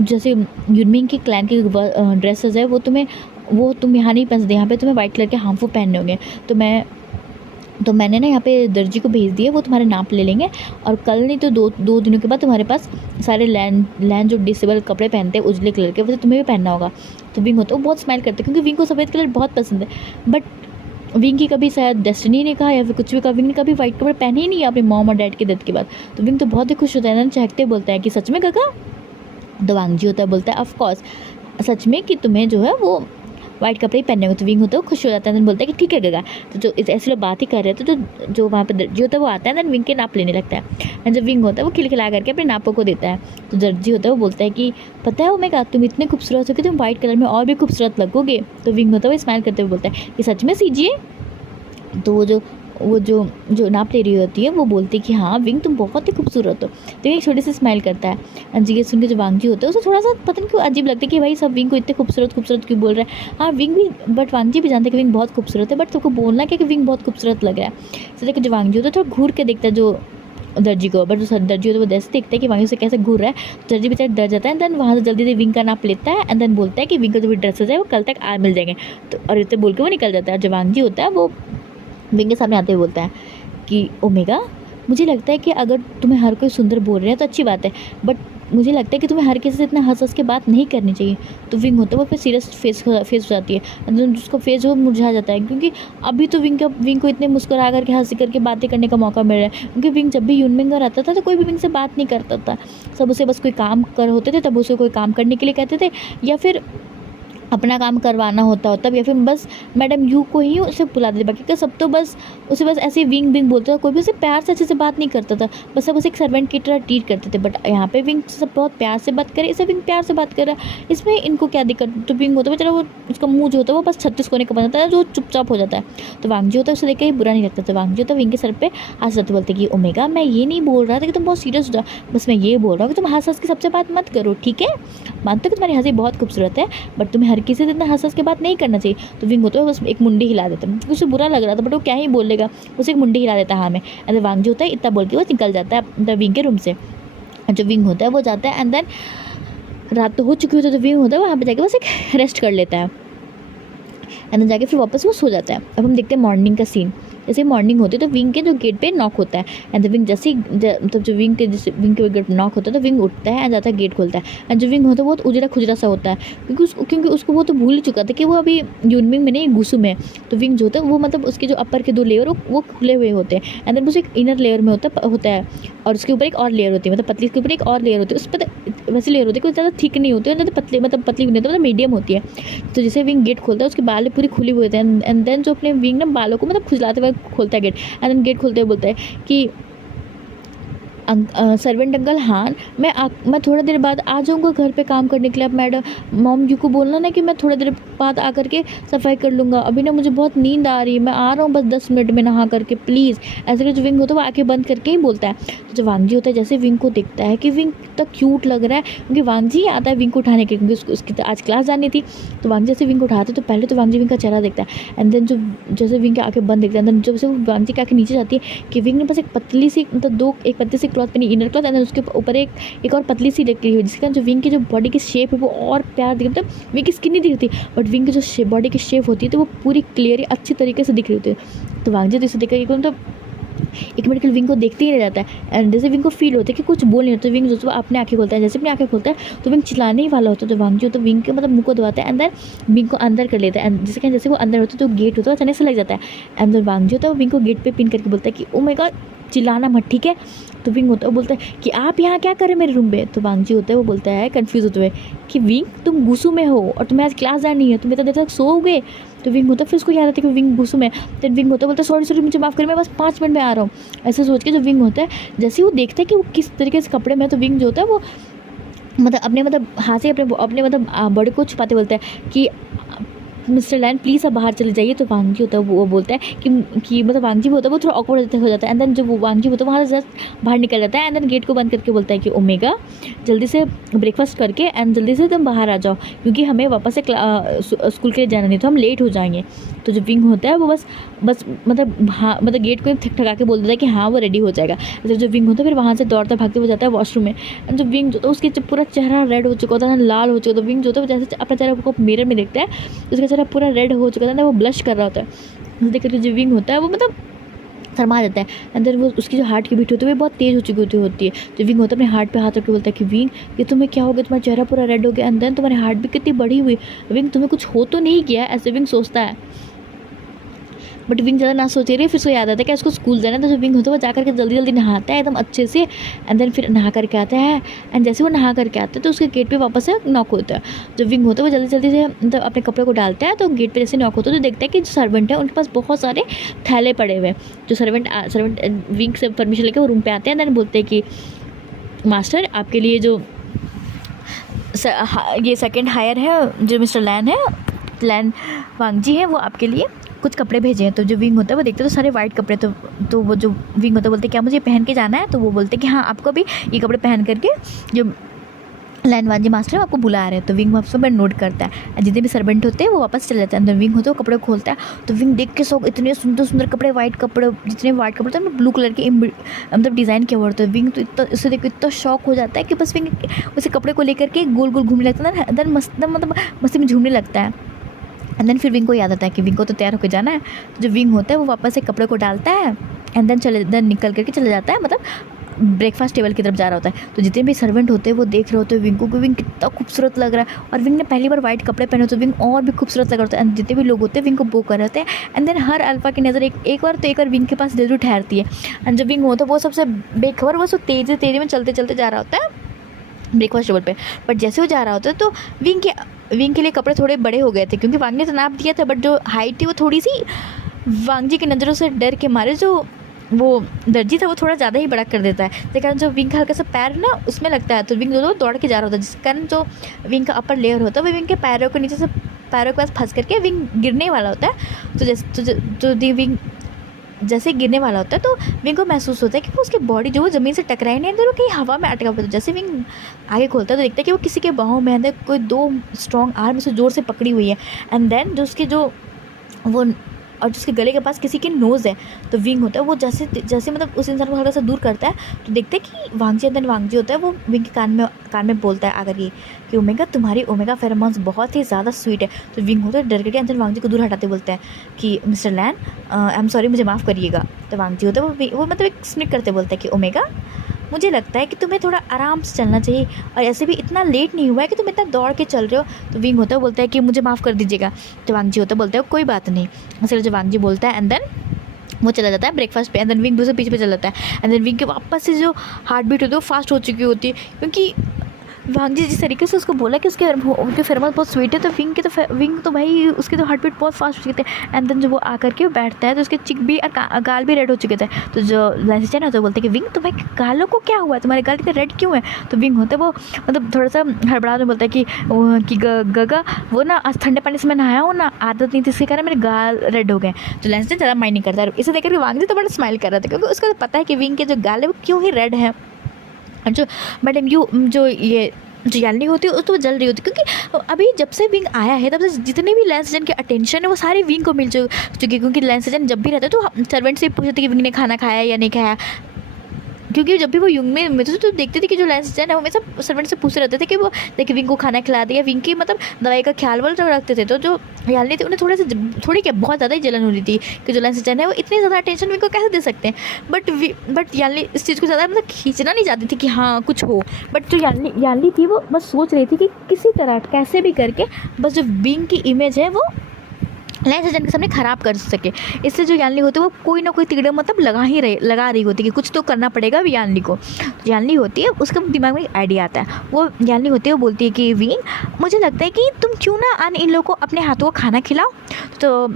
जैसे यूनमिंग की क्लैन की ड्रेसेस है वो तुम यहाँ नहीं पहन सकते, यहाँ पे तुम्हें वाइट कलर के हार्मफुल पहनने होंगे। तो मैंने ना यहाँ पे दर्जी को भेज दिया, वो तुम्हारे नाप ले लेंगे, और कल नहीं तो दो दिनों के बाद तुम्हारे पास सारे लैंड जो डिसेबल कपड़े पहनते हैं उजले कलर के, वैसे तुम्हें भी पहनना होगा। तो विंग होता है वो बहुत स्माइल करते हैं, क्योंकि विंग को सफ़ेद कलर बहुत पसंद है, बट विंग की कभी शायद डेस्टिनी ने कहा या फिर कुछ भी कहा, विंग ने कभी वाइट कपड़े पहने ही नहीं है अपने मॉम और डैड के डेथ के बाद। तो विंग तो बहुत ही खुश होता है, चहकते बोलता है कि सच में काका। तो वांगजी होता है बोलता है ऑफकोर्स सच में कि तुम्हें जो है वो वाइट कपड़े ही पहने हुए। तो विंग होता है वो खुश हो जाता है, देन बोलता है कि ठीक है गगा। तो जो ऐसे लोग बात ही कर रहे थे तो जो वहाँ पर दर्जी होता है वो आता है, देन विंग के नाप लेने लगता है। एंड जब विंग होता है वो खिलखिला करके अपने नापों को देता है। तो दर्जी होता है वो बोलता है कि पता है ओमेगा, तुम इतने खूबसूरत हो कि तुम वाइट कलर में और भी खूबसूरत लगोगे। तो विंग होता है वो स्माइल करते हुए बोलता है कि सच में सीजिए। तो वो जो नाप ले रही होती है वो बोलती है कि हाँ विंग तुम बहुत ही खूबसूरत हो। तो एक छोटी सी स्माइल करता है। अंजी ये सुन के जो वांगजी होता है उसे थोड़ा सा पता नहीं क्यों अजीब लगता है कि भाई सब विंग को इतने खूबसूरत खूबसूरत क्यों बोल रहे हैं। हाँ विंग भी, बट वांगजी भी जानते हैं कि विंग बहुत खूबसूरत है, बट तुमको बोलना क्या कि विंग बहुत खूबसूरत लग रहा है। तो देखो जो वांगजी होता है थोड़ा घूर के देखता है जो दर्जी को, बट जो दर्जी होता है वो जैसे देखता है कि वांगी से कैसे घूर रहा है। तो दर्जी बेचारा डर जाता है। देन वहाँ से जल्दी से विंग का नाप लेता है एंड देन बोलता है कि विंग को जो भी ड्रेसेस है वो कल तक आ मिल जाएंगे। तो और इतने बोल के वो निकल जाता है। जो वांगजी होता है वो विंग के सामने आते हुए बोलता है कि ओमेगा, मुझे लगता है कि अगर तुम्हें हर कोई सुंदर बोल रहा है तो अच्छी बात है, बट मुझे लगता है कि तुम्हें हर किसी से इतना हंस हंस के बात नहीं करनी चाहिए। तो विंग होता है वो फिर सीरियस फेस हो जाती है, उसका फेस जो मुरझा जाता है, क्योंकि अभी तो विंग को इतने मुस्कुरा करके हंसी करके बातें करने का मौका मिल रहा है। क्योंकि विंग जब भी यूनमिंग घर आता था तो कोई भी विंग से बात नहीं करता था, सब उसे बस कोई काम कर होते थे तब उसे कोई काम करने के लिए कहते थे, या फिर अपना काम करवाना होता तब, या फिर बस मैडम यू को ही उसे बुला देते। बाकी का सब तो बस उसे बस ऐसे विंग विंग बोलते थे, कोई भी उसे प्यार से अच्छे से बात नहीं करता था, बस सब उसे एक सर्वेंट की तरह ट्रीट करते थे। बट यहाँ पे विंग सब बहुत प्यार से बात करे, इसे विंग प्यार से बात कर रहा है, इसमें इनको क्या दिक्कत। तो विंग होता है बेचारा वो उसका मुँह जो होता है वो बस 36 कोने का बनाता है जो चुपचाप हो जाता है। तो वांगजी होता है उसे देख के बुरा नहीं लगता। तो वांगजी होता है विंग के सर पर हंस जाते, बोलते कि ओमेगा मैं ये नहीं बोल रहा था कि तुम बहुत सीरियस हो जाओ, बस मैं ये बोल रहा हूँ कि तुम हंस हंस के सबसे बात मत करो, ठीक है। मानते हो कि तुम्हारी हंसी बहुत खूबसूरत है, बट तुम्हें हर किसी से इतना हंस हंस के बात नहीं करना चाहिए। तो विंग होता है बस एक मुंडी हिला देता है, क्योंकि उसे बुरा लग रहा था बट वो क्या ही बोलेगा, उसे एक मुंडी हिला देता है हाँ में। एंड वांगजी होता है इतना बोल के वो निकल जाता है विंग के रूम से। जो विंग होता है वो जाता है एंड देन रात तो हो चुकी होती है, तो विंग होता है वहाँ पे जाके बस एक रेस्ट कर लेता है एंड देन जाके फिर वापस वो सो जाता है। अब हम देखते हैं मॉर्निंग का सीन। जैसे मॉर्निंग होती है तो विंग के जो गेट पे नॉक होता है एंड विंग जैसे ही मतलब जो विंग के गेट नॉक होता है तो विंग उठता है एंड जाता है गेट खोलता है। एंड जो विंग होता है वो बहुत उजड़ा खुजरा सा होता है, क्योंकि उसको वो तो भूल ही चुका था कि वो अभी यूनमिंग में नहीं गुसु में। तो विंग जो होता है वो मतलब उसके जो अपर के 2 लेयर वो खुले हुए होते हैं एंड देन उसे एक इनर लेयर में होता है और उसके ऊपर एक और लेयर होती है, मतलब पतली के ऊपर एक और लेयर होती है। उस पर वैसी लेयर होती है, कोई ज़्यादा थिक नहीं होती है, ज़्यादा पतली मतलब पतली नहीं होती, मतलब मीडियम होती है। तो जैसे विंग गेट खोलता है उसके बाल पूरी खुली हुई होते हैं एंड देन जो अपने विंग ना बालों को मतलब खुजलाते हुए खोलता है गेट एंड देन गेट खोलते हुए बोलता है कि सर्वेंट अंकल हाँ मैं थोड़ा देर बाद आ जाऊँगा घर पे काम करने के लिए। अब मैडम मॉम यू को बोलना ना कि मैं थोड़ा देर बाद आकर के सफाई कर लूँगा, अभी ना मुझे बहुत नींद आ रही है, मैं आ रहा हूँ बस 10 मिनट में नहा करके प्लीज़। ऐसे करके जो विंग होता है वो आँखें बंद करके ही बोलता है। तो जो वांगजी होता है जैसे विंग को देखता है कि विंग इतना क्यूट लग रहा है, क्योंकि वांगजी ही आता है विंग को उठाने के, क्योंकि उसकी तो आज क्लास जानी थी। तो वांगजी जैसे विंग को उठाते तो पहले तो वांगजी विंग का चेहरा देखता है एंड देन जो जैसे विंग की आँखें बंद देखता है एंड जब से वांगजी की आँखें नीचे जाती है कि विंग ने बस एक पतली सी मतलब एक पतली सी क्लॉथ पहनी इनर क्लॉथ, उसके ऊपर एक और पतली सी लगी हुई, जिसके कारण जो विंग की जो बॉडी की शेप है वो और प्यार दिखती है। मतलब विंग की स्किन नहीं दिखती बट विंग की जो बॉडी की शेप होती है तो वो पूरी क्लियर अच्छी तरीके से दिख रही होती है। तो वांगजी तो इसे देख कर मतलब एक मिनट के लिए विंग को देखते ही रह जाता है एंड जैसे विंग को फील होता है कि कुछ बोल नहीं होता, विंग जो अपने आँखें खोलता है, जैसे अपनी आँखें खोलता है तो विंग चिल्लाने ही वाला होता है। तो वांगजी तो विंग के मतलब मुँह को दबाता है एंड देन विंग को अंदर कर लेता है एंड जैसे वो अंदर होता है तो गेट होता है अचानक से लग जाता है एंड देन वांगजी होता है विंग को गेट पे पिन करके बोलता है कि ओ माय गॉड चिल्लाना मत, ठीक है। तो विंग होता है वो बोलता है कि आप यहाँ क्या कर रहे हैं मेरे रूम में। तो वांगजी होता है वो बोलता है कन्फ्यूज़ होते हुए कि विंग तुम गुस्सू में हो और तुम्हें आज क्लास जानी है, तुम इतना देर तक सोओगे। तो विंग होता है फिर उसको याद आता है कि विंग गुस्सू में। तो विंग होता है बोलता है सॉरी मुझे माफ़ करें, मैं बस 5 मिनट में आ रहा हूँ। ऐसे सोच के जो विंग होता है जैसे ही वो देखता है कि वो किस तरीके से कपड़े में, तो विंग जो होता है वो मतलब अपने मतलब हाथ से अपने मतलब बॉडी को छुपाते बोलता है कि मिस्टर लैन प्लीज़ आप बाहर चले जाइए। तो वांगजी होता है वो बोलता है कि मतलब वांगजी होता है वो थोड़ा ऑकवर्ड हो जाता है एंड देन जो वो वांगजी होता है वहाँ से जस्ट बाहर निकल जाता है एंड देन गेट को बंद करके बोलता है कि ओमेगा जल्दी से ब्रेकफास्ट करके एंड जल्दी से तुम बाहर आ जाओ, क्योंकि हमें वापस से स्कूल के लिए जाना नहीं तो हम लेट हो जाएंगे। तो जो विंग होता है वो बस मतलब हाँ मतलब गेट को ठका के बोल देता है कि हाँ वो रेडी हो जाएगा। तो जो विंग होता है फिर वहाँ से दौड़ता भागते हो जाता है वॉशरूम में एंड जो विंग जो होता है उसके जब पूरा चेहरा रेड हो चुका होता है, लाल हो चुका। तो विंग जो होता है जैसे अपना चेहरा को मिरर में देखता है उसका चेहरा पूरा रेड हो चुका था, वो ब्लश कर रहा होता है। देख कर जो विंग होता है वो मतलब शर्मा जाता है अंदर, वो उसकी जो हार्ट की बीट होती है वो बहुत तेज़ हो चुकी होती है। तो विंग होता है अपने हार्ट पे हाथ रख के बोलता है कि विंग ये तुम्हें क्या हो गया, तुम्हारा चेहरा पूरा रेड हो गया, अंदर तुम्हारी हार्ट भी कितनी बड़ी हुई, विंग तुम्हें कुछ हो तो नहीं गया, ऐसे विंग सोचता है। बट विंग ज़्यादा ना सोच रही है, फिर उसको याद आता है कि उसको स्कूल जाना है। तो जो विंग होता है वो जा करके जल्दी जल्दी नहाता है एकदम अच्छे से, एंड देन फिर नहा करके आता है। एंड जैसे वो नहा करके आता है तो उसके गेट पे वापस से नॉक होता है। जो विंग होता है वो जल्दी जल्दी से मतलब अपने कपड़े को डालता है, तो गेट पे जैसे नॉक होता है तो देखता है कि जो सर्वेंट है उनके पास बहुत सारे थैले पड़े हुए हैं। जो सर्वेंट विंग से परमिशन लेकर वो रूम पे आते हैं, देन बोलते हैं कि मास्टर आपके लिए जो ये सेकंड हायर है, जो मिस्टर लैन वांगजी है, वो आपके लिए कुछ कपड़े भेजे हैं। तो जो विंग होता है वो देखते हैं तो सारे वाइट कपड़े, तो वो जो विंग होता है बोलते हैं क्या मुझे पहन के जाना है? तो वो बोलते हैं कि हाँ आपको भी ये कपड़े पहन करके जो लैन वांगजी मास्टर है आपको बुला रहे हैं। तो विंग वापस नोट करता है, जितने भी सर्वेंट होते हैं वो वापस चले जाते हैं। तो विंग होते हैं वो कपड़े खोलता है, तो विंग देख के सब इतने सुंदर सुंदर कपड़े, वाइट कपड़े, जितने वाइट कपड़े थे ब्लू कलर के मतलब डिज़ाइन किया हुआ होता है। विंग तो इतना इससे देख इतना शौक हो जाता है कि बस विंग उसे कपड़े को लेकर के गोल गोल घूमने लगता है, देन मतलब मस्ती में झूमने लगता है। एंड देन फिर विंग को याद आता है कि विंग को तो तैयार होकर जाना है। तो जो विंग होता है वो वापस से कपड़े को डालता है, एंड देन निकल करके चले जाता है, मतलब ब्रेकफास्ट टेबल की तरफ जा रहा होता है। तो जितने भी सर्वेंट होते हैं वो देख रहे होते हैं विंग को कि विंग कितना खूबसूरत लग रहा है, और विंग ने पहली बार वाइट कपड़े पहने होते, विंग और भी खूबसूरत लग रहा होता है। एंड जितने भी लोग होते हैं विंग को बो कर रहे होते हैं। एंड देन हर अल्फा की नज़र एक बार विंग के पास जरूर ठहरती है। एंड जो विंग होता है वो सबसे बेखबर, वो सब तेज़ी में चलते चलते जा रहा होता है ब्रेकफास्ट टेबल पे। बट जैसे वो जा रहा होता है तो विंग के लिए कपड़े थोड़े बड़े हो गए थे, क्योंकि वांग ने तो नाप दिया था, बट जो हाइट थी वो थोड़ी सी वांगजी की नज़रों से डर के मारे जो वो दर्जी था वो थोड़ा ज़्यादा ही बड़ा कर देता है, जिसके कारण जो विंग का हल्का सा पैर ना उसमें लगता है। तो विंग दोनों दौड़ के जा रहा होता है, जिसके कारण जो विंग का अपर लेयर होता है वो विंग के पैरों के नीचे से पैरों के पास फंस करके विंग गिरने वाला होता है। तो विंग जैसे गिरने वाला होता है तो विंग को महसूस होता है कि वो उसकी बॉडी जो वो ज़मीन से टकराई नहीं, अंदर वो कहीं हवा में अटका हुआ है। जैसे विंग आगे खोलता है तो देखता है कि वो किसी के बाहों में अंदर कोई 2 स्ट्रॉन्ग आर्म से ज़ोर से पकड़ी हुई है। एंड देन जो उसकी जो वो और जिसके गले के पास किसी की नोज़ है। तो विंग होता है वो जैसे मतलब उस इंसान को हल्का सा दूर करता है, तो देखते हैं कि वांगजी होता है वो विंग के कान में बोलता है आकर कि ओमेगा तुम्हारी ओमेगा फेरोमोन्स बहुत ही ज़्यादा स्वीट है। तो विंग होता है डर करके अंदर वांगजी को दूर हटाते बोलता है कि mister Lan I am sorry, मुझे माफ़ करिएगा। तो वांगजी होता है वो मतलब एक स्मिक करते बोलता है कि ओमेगा मुझे लगता है कि तुम्हें थोड़ा आराम से चलना चाहिए, और ऐसे भी इतना लेट नहीं हुआ है कि तुम इतना दौड़ के चल रहे हो। तो विंग होता है बोलता है कि मुझे माफ़ कर दीजिएगा। तो वांगजी होता है बोलता है कोई बात नहीं। असल जो वांगजी बोलता है, एंड देन वो चला जाता है ब्रेकफास्ट पे। एंड देन विंग दूसरे पीछे चला जाता है। एंड देन विंग के वापस से जो हार्ट बीट होती है वो फास्ट हो चुकी होती है, क्योंकि वांगजी जिस तरीके से उसको बोला कि उनके फेरोमोन्स बहुत स्वीट है, तो विंग तो भाई उसके तो हार्ट बीट बहुत फास्ट हो चुके थे। एंड देन जब वो आकर के बैठता है तो उसके चिक भी और गाल भी रेड हो चुके थे। तो जो लाइसेंस है ना तो बोलते हैं कि विंग तो भाई गालों को क्या हुआ है, तुम्हारे गाल इतने रेड क्यों है? तो विंग होते वो मतलब थोड़ा सा हड़बड़ा में बोलता है कि गगा वो ना आज ठंडे पानी से मैं नहाया हूँ ना, आदत नहीं थी, इसके कारण मेरे गाल रेड हो गए। तो लाइसेंस ज़्यादा माइंड नहीं करता, इसे देखकर वांगजी तो बड़ा स्माइल कर रहा था, क्योंकि उसको पता है कि विंग के जो गाल है वो क्यों ही रेड है। जो मैडम जो यालनी होती है तो वो जल रही होती है, क्योंकि अभी जब से विंग आया है तब से जितने भी लैंसजन के अटेंशन है वो सारे विंग को मिल चुकी है। क्योंकि लैंसजन जब भी रहता है तो सर्वेंट से पूछते थे कि विंग ने खाना खाया या नहीं खाया, क्योंकि जब भी वो युग में तो देखते थे कि जो लैंसजन है वो हमेशा सर्वेंट से पूछते रहते थे कि वो देखिए विंग को खाना खिला दिया, विंग की मतलब दवाई का ख्याल वाल रखते थे। तो जो यालनी थी उन्हें थोड़ी क्या बहुत ज़्यादा ही जलन हो रही थी कि जो लैंसजन है वो इतनी ज़्यादा अटेंशन विंग को कैसे दे सकते हैं। बट यालनी इस चीज़ को ज़्यादा मतलब खींचना नहीं चाहती थी कि हाँ कुछ हो। बट जो यालनी थी वो बस सोच रही थी कि किसी तरह कैसे भी करके बस जो विंग की इमेज है वो लैंसजन के सामने ख़राब कर सके। इससे जो यालनी होती है वो कोई ना कोई तिगड़े मतलब लगा रही होती है कि कुछ तो करना पड़ेगा यालनी को। तो होती है उसके दिमाग में आइडिया आता है, वो यालनी होती है वो बोलती है कि विंग मुझे लगता है कि तुम क्यों ना इन लोगों को अपने हाथों को खाना खिलाओ। तो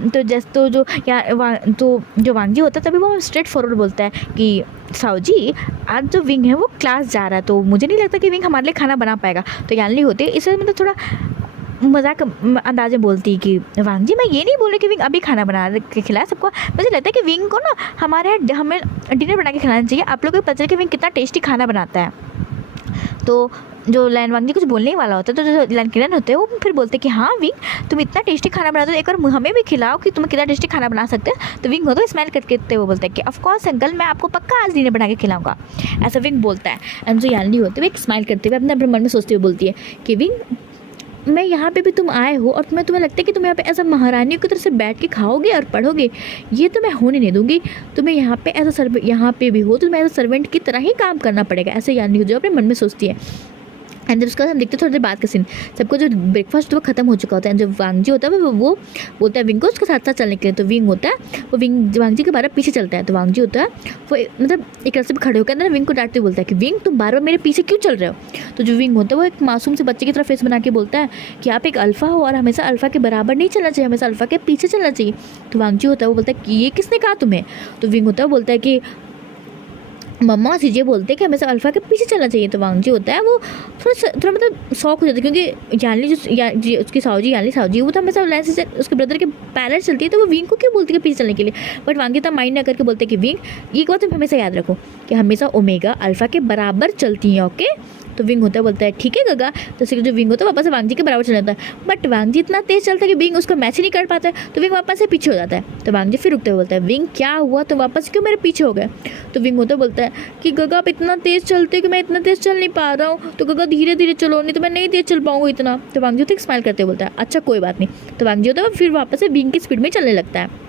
जो वांगजी होता है तभी वो स्ट्रेट फॉरवर्ड बोलता है कि साहू जी आज जो विंग है वो क्लास जा रहा है, तो मुझे नहीं लगता कि विंग हमारे लिए खाना बना पाएगा। तो यालनी होती है इसे मतलब थोड़ा मजाक अंदाज में बोलती है कि वांग जी मैं ये नहीं बोल रही कि विंग अभी खाना बना के खिलाए सबको, मुझे लगता है कि विंग को ना हमें डिनर बना के खिलाना चाहिए। आप लोगों को पता चले कि विंग कितना टेस्टी खाना बनाता है। तो जो लैन वांग जी कुछ बोलने ही वाला होता है, तो जो लैन किरण होते हैं वो फिर बोलते हैं कि हाँ विंग तुम इतना टेस्टी खाना बनाते हो, एक बार हमें भी खिलाओ कि तुम कितना टेस्टी खाना बना सकते हो। तो विंग होता है स्माइल करके वो बोलता है कि ऑफकोर्स अंकल मैं आपको पक्का आज डिनर बना के खिलाऊंगा, ऐसा विंग बोलता है। एंड जो यालनी होती है वो एक स्माइल करते हुए अपने मन में सोचते हुए बोलती है कि विंग मैं यहाँ पे भी तुम आए हो और तुम्हें लगता है कि तुम यहाँ पे ऐसा महारानियों की तरह से बैठ के खाओगे और पढ़ोगे, ये तो मैं होने नहीं दूंगी। तुम्हें यहाँ पे यहाँ पे भी हो तो तुम्हें एज अ सर्वेंट की तरह ही काम करना पड़ेगा, ऐसे यानी जो अपने मन में सोचती है। एंड उसके बाद हम देखते हैं थोड़ी देर बाद का सीन, सबको जो ब्रेकफास्ट वो खत्म हो चुका होता है। जब वांगजी होता है वो बोलता है विंग को उसके साथ साथ चलने के लिए, तो विंग होता है वो वांगजी के बारे पीछे चलता है। तो वांगजी होता है वो मतलब एक रास्ते पे खड़े होकर अंदर विंग को डांटते बोलता है कि विंग तुम बार बार मेरे पीछे क्यों चल रहे हो। तो जो विंग होता है वो एक मासूम से बच्चे की तरह फेस बना के बोलता है कि आप एक अल्फ़ा हो और हमेशा अल्फ़ा के बराबर नहीं चलना चाहिए, हमेशा अल्फ़ा के पीछे चलना चाहिए। तो वांगजी होता है वो बोलता है कि ये किसने कहा तुम्हें। तो विंग होता है बोलता है कि मम्मा सीजे बोलते हैं कि हमेशा अल्फ़ा के पीछे चलना चाहिए। तो वांगजी होता है वो थोड़ा मतलब शौक हो जाता है, क्योंकि यानली उसकी साउजी यानली साउजी वो तो हमेशा लाइन से उसके ब्रदर के पैरेंट चलती है, तो वो विंग को क्यों बोलती है पीछे चलने के लिए। बट वांगी तो माइंड ना करके बोलते हैं कि विंग एक बात तुम हमेशा याद रखो कि हमेशा ओमेगा अल्फ़ा के बराबर चलती है, ओके। तो विंग होता है बोलता है ठीक है गगा। तो फिर जो विंग होता है वापस से वांगजी के बराबर चल जाता है, बट वांगजी इतना तेज चलता है कि विंग उसको मैच ही नहीं कर पाता है। तो विंग वापस से पीछे हो जाता है। तो वांगजी फिर रुकते हुए बोलता है विंग क्या हुआ, तो वापस क्यों मेरे पीछे हो गए। तो विंग होता बोलता है कि गगा आप इतना तेज़ चलते कि मैं इतना तेज़ चल नहीं पा रहा हूँ, तो गगा धीरे धीरे चलो, नहीं तो मैं नहीं तेज़ चल पाऊंगा इतना। तो वांगजी होता है स्माइल करते बोलता है अच्छा कोई बात नहीं। तो वांगजी होता है फिर वापस से विंग की स्पीड में चलने लगता है।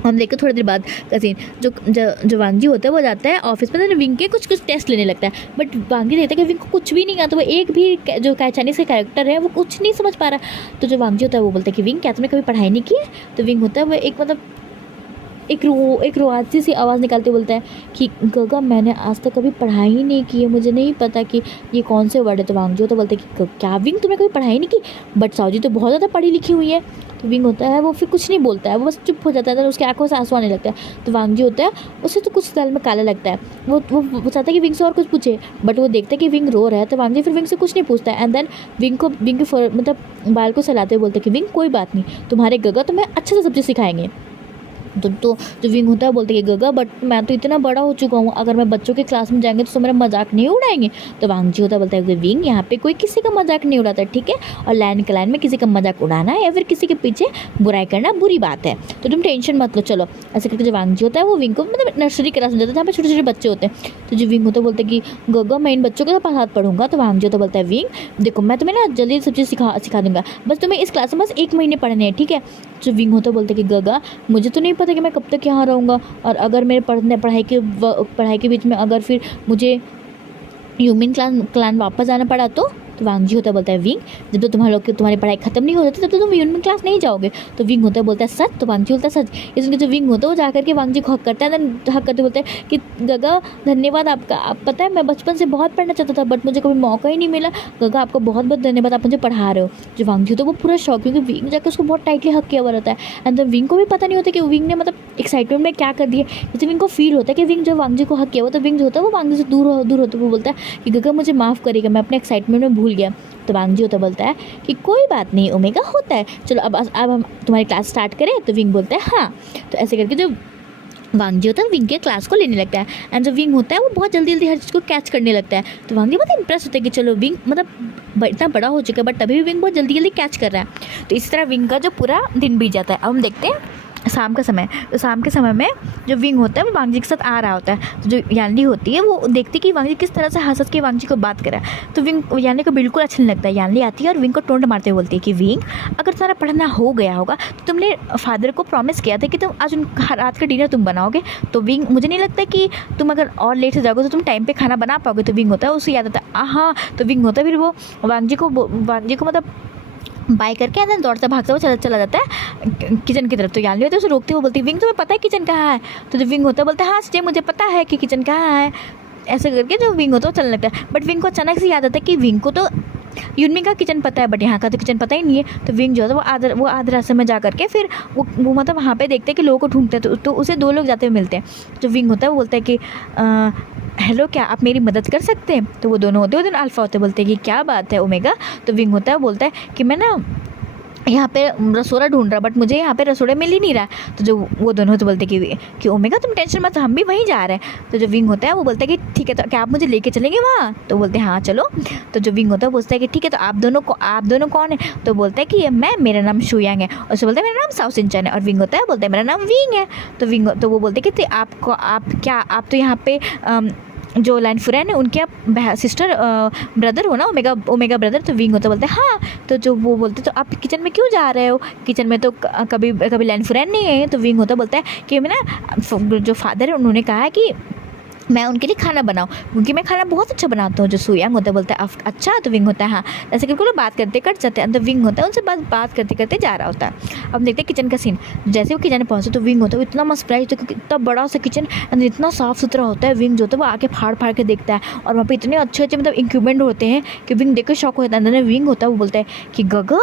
हम देखते थोड़ी देर बाद का सीन, जो वांगजी होता है वो जाता है ऑफिस में, तो विंग के कुछ टेस्ट लेने लगता है। बट वांगजी देखता है कि विंग को कुछ भी नहीं आता, वो एक भी जो चाइनीज़ का कैरेक्टर है वो कुछ नहीं समझ पा रहा। तो जो वांगजी होता है वो बोलता है कि विंग क्या तुमने कभी पढ़ाई नहीं की है। तो विंग होता है वो एक मतलब एक रोआसी सी आवाज़ निकालते बोलता है कि गगा मैंने आज तक कभी पढ़ाई ही नहीं की है, मुझे नहीं पता कि ये कौन से वर्ड है। तो वांगजी होता बोलते हैं कि क्या विंग तुमने कभी पढ़ाई नहीं की, बट साउजी तो बहुत ज़्यादा पढ़ी लिखी हुई है। तो विंग होता है वो फिर कुछ नहीं बोलता है, वो बस चुप हो जाता है, उसकी आंखों से आंसू आने लगता है। तो वांगजी होता है उसे तो कुछ दाल में काला लगता है, वो चाहता है कि विंग से और कुछ पूछे, बट वो देखता है कि विंग रो रहा है। तो वांगजी फिर विंग से कुछ नहीं पूछता है। एंड देन विंग के मतलब बाल को सहलाते हुए बोलते हैं कि विंग कोई बात नहीं, तुम्हारे गगा तुम्हें अच्छे से सब्जी सिखाएंगे। तो जो विंग होता है बोलते हैं कि गगा बट मैं तो इतना बड़ा हो चुका हूँ, अगर मैं बच्चों के क्लास में जाएंगे तो मेरा मजाक नहीं उड़ाएंगे। तो वांगजी होता बोलता है कि विंग यहाँ पे कोई किसी का मजाक नहीं उड़ाता, ठीक है, और लाइन के लाइन में किसी का मजाक उड़ाना या फिर किसी के पीछे बुराई करना बुरी बात है, तो तुम टेंशन मत लो। चलो ऐसे करके जो वांगजी होता है वो विंग को मतलब नर्सरी क्लास में जाता है जहाँ पे छोटे छोटे बच्चे होते हैं। तो जो विंग होता है बोलते हैं कि गगा मैं इन बच्चों के साथ पढ़ूंगा। तो वांगजी होता बोलता है विंग देखो मैं तुम्हें ना जल्दी सब चीज़ सिखा दूंगा, बस तुम्हें इस क्लास में बस 1 महीने पढ़ने हैं, ठीक है। जो विंग होता बोलते हैं कि गगा मुझे तो नहीं पता कि मैं कब तक यहाँ रहूँगा, और अगर मेरे पढ़ाई के बीच में अगर फिर मुझे ह्यूमन क्लान वापस जाना पड़ा तो वांगजी होता बोलता है विंग जब तक तुम्हारी पढ़ाई खत्म नहीं हो जाती तब तक तुम ह्यूमन क्लास नहीं जाओगे। तो विंग होता बोलता है सच। तो वांगजी बोलता है सच। इसलिए जो विंग होता है वो जाकर के वांगजी को हक करता है, हक करते बोलते हैं कि गगा धन्यवाद आपका, आप पता है मैं बचपन से बहुत पढ़ना चाहता था बट मुझे कभी मौका ही नहीं मिला, गगा आपका बहुत बहुत धन्यवाद, आप मुझे पढ़ा रहे हो। जो वांगजी होता है वो पूरा शौक, क्योंकि विंग जाकर उसको बहुत टाइटली हक किया हुआ रहता है। एंड तो विंग को भी पता नहीं होता कि विंग ने मतलब एक्साइटमेंट में क्या कर दिया। जैसे विंग को फील होता है कि विंग जो वांगजी को हक किया हुआ, तो विंग जो होता है वो वांगजी से दूर होता है, वो बोलता है कि गगा मुझे माफ़ करेगा, मैं अपने एक्साइटमेंट में भूल गया। तो वांगजी होता बोलता है कि कोई बात नहीं ओमेगा होता है, चलो अब हम तुम्हारी क्लास स्टार्ट करें। तो विंग बोलता है हाँ। तो ऐसे करके जो वांगजी होता है विंग के क्लास को लेने लगता है। एंड जो विंग होता है वो बहुत जल्दी जल्दी हर चीज़ को कैच करने लगता है। तो वांगजी बहुत इंप्रेस होता है कि चलो विंग मतलब इतना बड़ा हो चुका है बट तभी भी विंग बहुत जल्दी जल्दी कैच कर रहा है। तो इस तरह विंग का जो पूरा दिन बीत जाता है। अब हम देखते हैं शाम का समय। तो शाम के समय में जो विंग होता है वो वांगजी के साथ आ रहा होता है। तो जो यानली होती है वो देखती है कि वांगजी किस तरह से हंस के वांगजी को बात कर रहा है। तो विंग यानली को बिल्कुल अच्छा नहीं लगता है। यानली आती है और विंग को टोंट मारते हुए बोलती है कि विंग अगर तुम्हारा पढ़ना हो गया होगा तो तुमने फादर को प्रॉमिस किया था कि तुम आज रात का डिनर तुम बनाओगे। तो विंग मुझे नहीं लगता कि तुम अगर और लेट से जाओगे तो तुम टाइम पर खाना बना पाओगे। तो विंग होता है उसे याद आता है हाँ। तो विंग होता है फिर वो वांगजी को मतलब बाय करके अंदर दौड़ता भागता हुआ चला जाता है किचन की तरफ। तो यानली होती है उसे रोकती हुई बोलती है विंग तुम्हें पता है किचन कहाँ है। तो जो विंग होता है बोलता है हाँ सच्ची मुझे पता है कि किचन कहाँ है। ऐसे करके जो विंग होता है वो चलने लगता है। बट विंग को अचानक से याद आता है कि विंग को तो यूनमी का किचन पता है बट यहाँ का तो किचन पता ही नहीं है। तो विंग जो है वो आधे रास्ते में जा करके फिर वो मतलब वहाँ पे देखते हैं कि लोगों को ढूंढते हैं। तो उसे 2 लोग जाते हुए मिलते हैं। जो विंग होता है वो बोलता है कि हेलो क्या आप मेरी मदद कर सकते हैं। तो वो दोनों अल्फ़ा होते बोलते हैं कि क्या बात है ओमेगा। तो विंग होता है बोलता है कि मैं ना यहाँ पे रसोड़ा ढूंढ रहा बट मुझे यहाँ पे रसोड़ा मिल ही नहीं रहा। तो जो वो दोनों तो बोलते कि ओमेगा तुम टेंशन मत, हम भी वहीं जा रहे हैं। तो जो विंग होता है वो बोलता है कि ठीक है तो क्या आप मुझे लेके चलेंगे वहाँ। तो बोलते हैं हाँ चलो। तो जो विंग होता है पूछता है कि ठीक है तो आप दोनों कौन है। तो बोलता है कि मेरा नाम शुयांग है। और उससे बोलता है मेरा नाम साओ सिंचन है। और विंग होता है बोलता है मेरा नाम विंग है। तो वो बोलते हैं कि आप तो यहाँ पे जो लाइन फ्रेंड है उनके आप सिस्टर ब्रदर हो ना ओमेगा ब्रदर। तो विंग होता बोलता है हाँ। तो जो वो बोलते तो आप किचन में क्यों जा रहे हो, किचन में तो कभी लाइन फ्रेंड नहीं है। तो विंग होता बोलता है कि मैं ना जो फादर है उन्होंने कहा है कि मैं उनके लिए खाना बनाऊँ, क्योंकि मैं खाना बहुत अच्छा बनाता हूँ। जो सुयांग होता है बोलता है अच्छा, तो विंग होता है हाँ। ऐसे करके लोग बात करते कट जाते हैं। तो विंग होता है उनसे बात करते करते जा रहा होता है। अब देखते हैं किचन का सीन। जैसे वो किचन में पहुँचे तो विंग होता है वो इतना मस्त प्राइस, क्योंकि इतना बड़ा सा किचन अंदर इतना साफ़ सुथरा होता है। विंग जो होता है वो आके फाड़ फाड़ के देखता है, और वहाँ पे इतने अच्छे अच्छे मतलब इक्विपमेंट होते हैं कि विंग देख के शौक हो जाता है। अंदर में विंग होता है वो बोलता है कि गगा,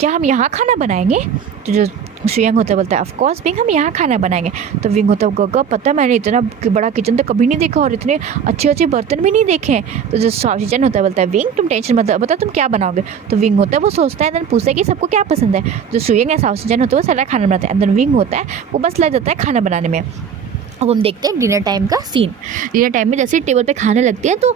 क्या हम यहाँ खाना बनाएंगे? तो जो सुयांग होता है बोलता है ऑफ कोर्स विंग, हम यहाँ खाना बनाएंगे। तो विंग होता है गगा, पता है मैंने इतना बड़ा किचन तो कभी नहीं देखा, और इतने अच्छे अच्छे बर्तन भी नहीं देखे हैं। तो जो साउशिजन होता है बोलता है विंग तुम टेंशन मत बता, तुम क्या बनाओगे? तो विंग होता है वो सोचता है, पूछता है कि सबको क्या पसंद है। जो सुयांग है साउशिजन होता है वो सारा खाना बनाता है। अंदर विंग होता है वो बस लग जाता है खाना बनाने में। अब हम देखते हैं डिनर टाइम का सीन। डिनर टाइम में जैसे टेबल पे खाने लगते हैं तो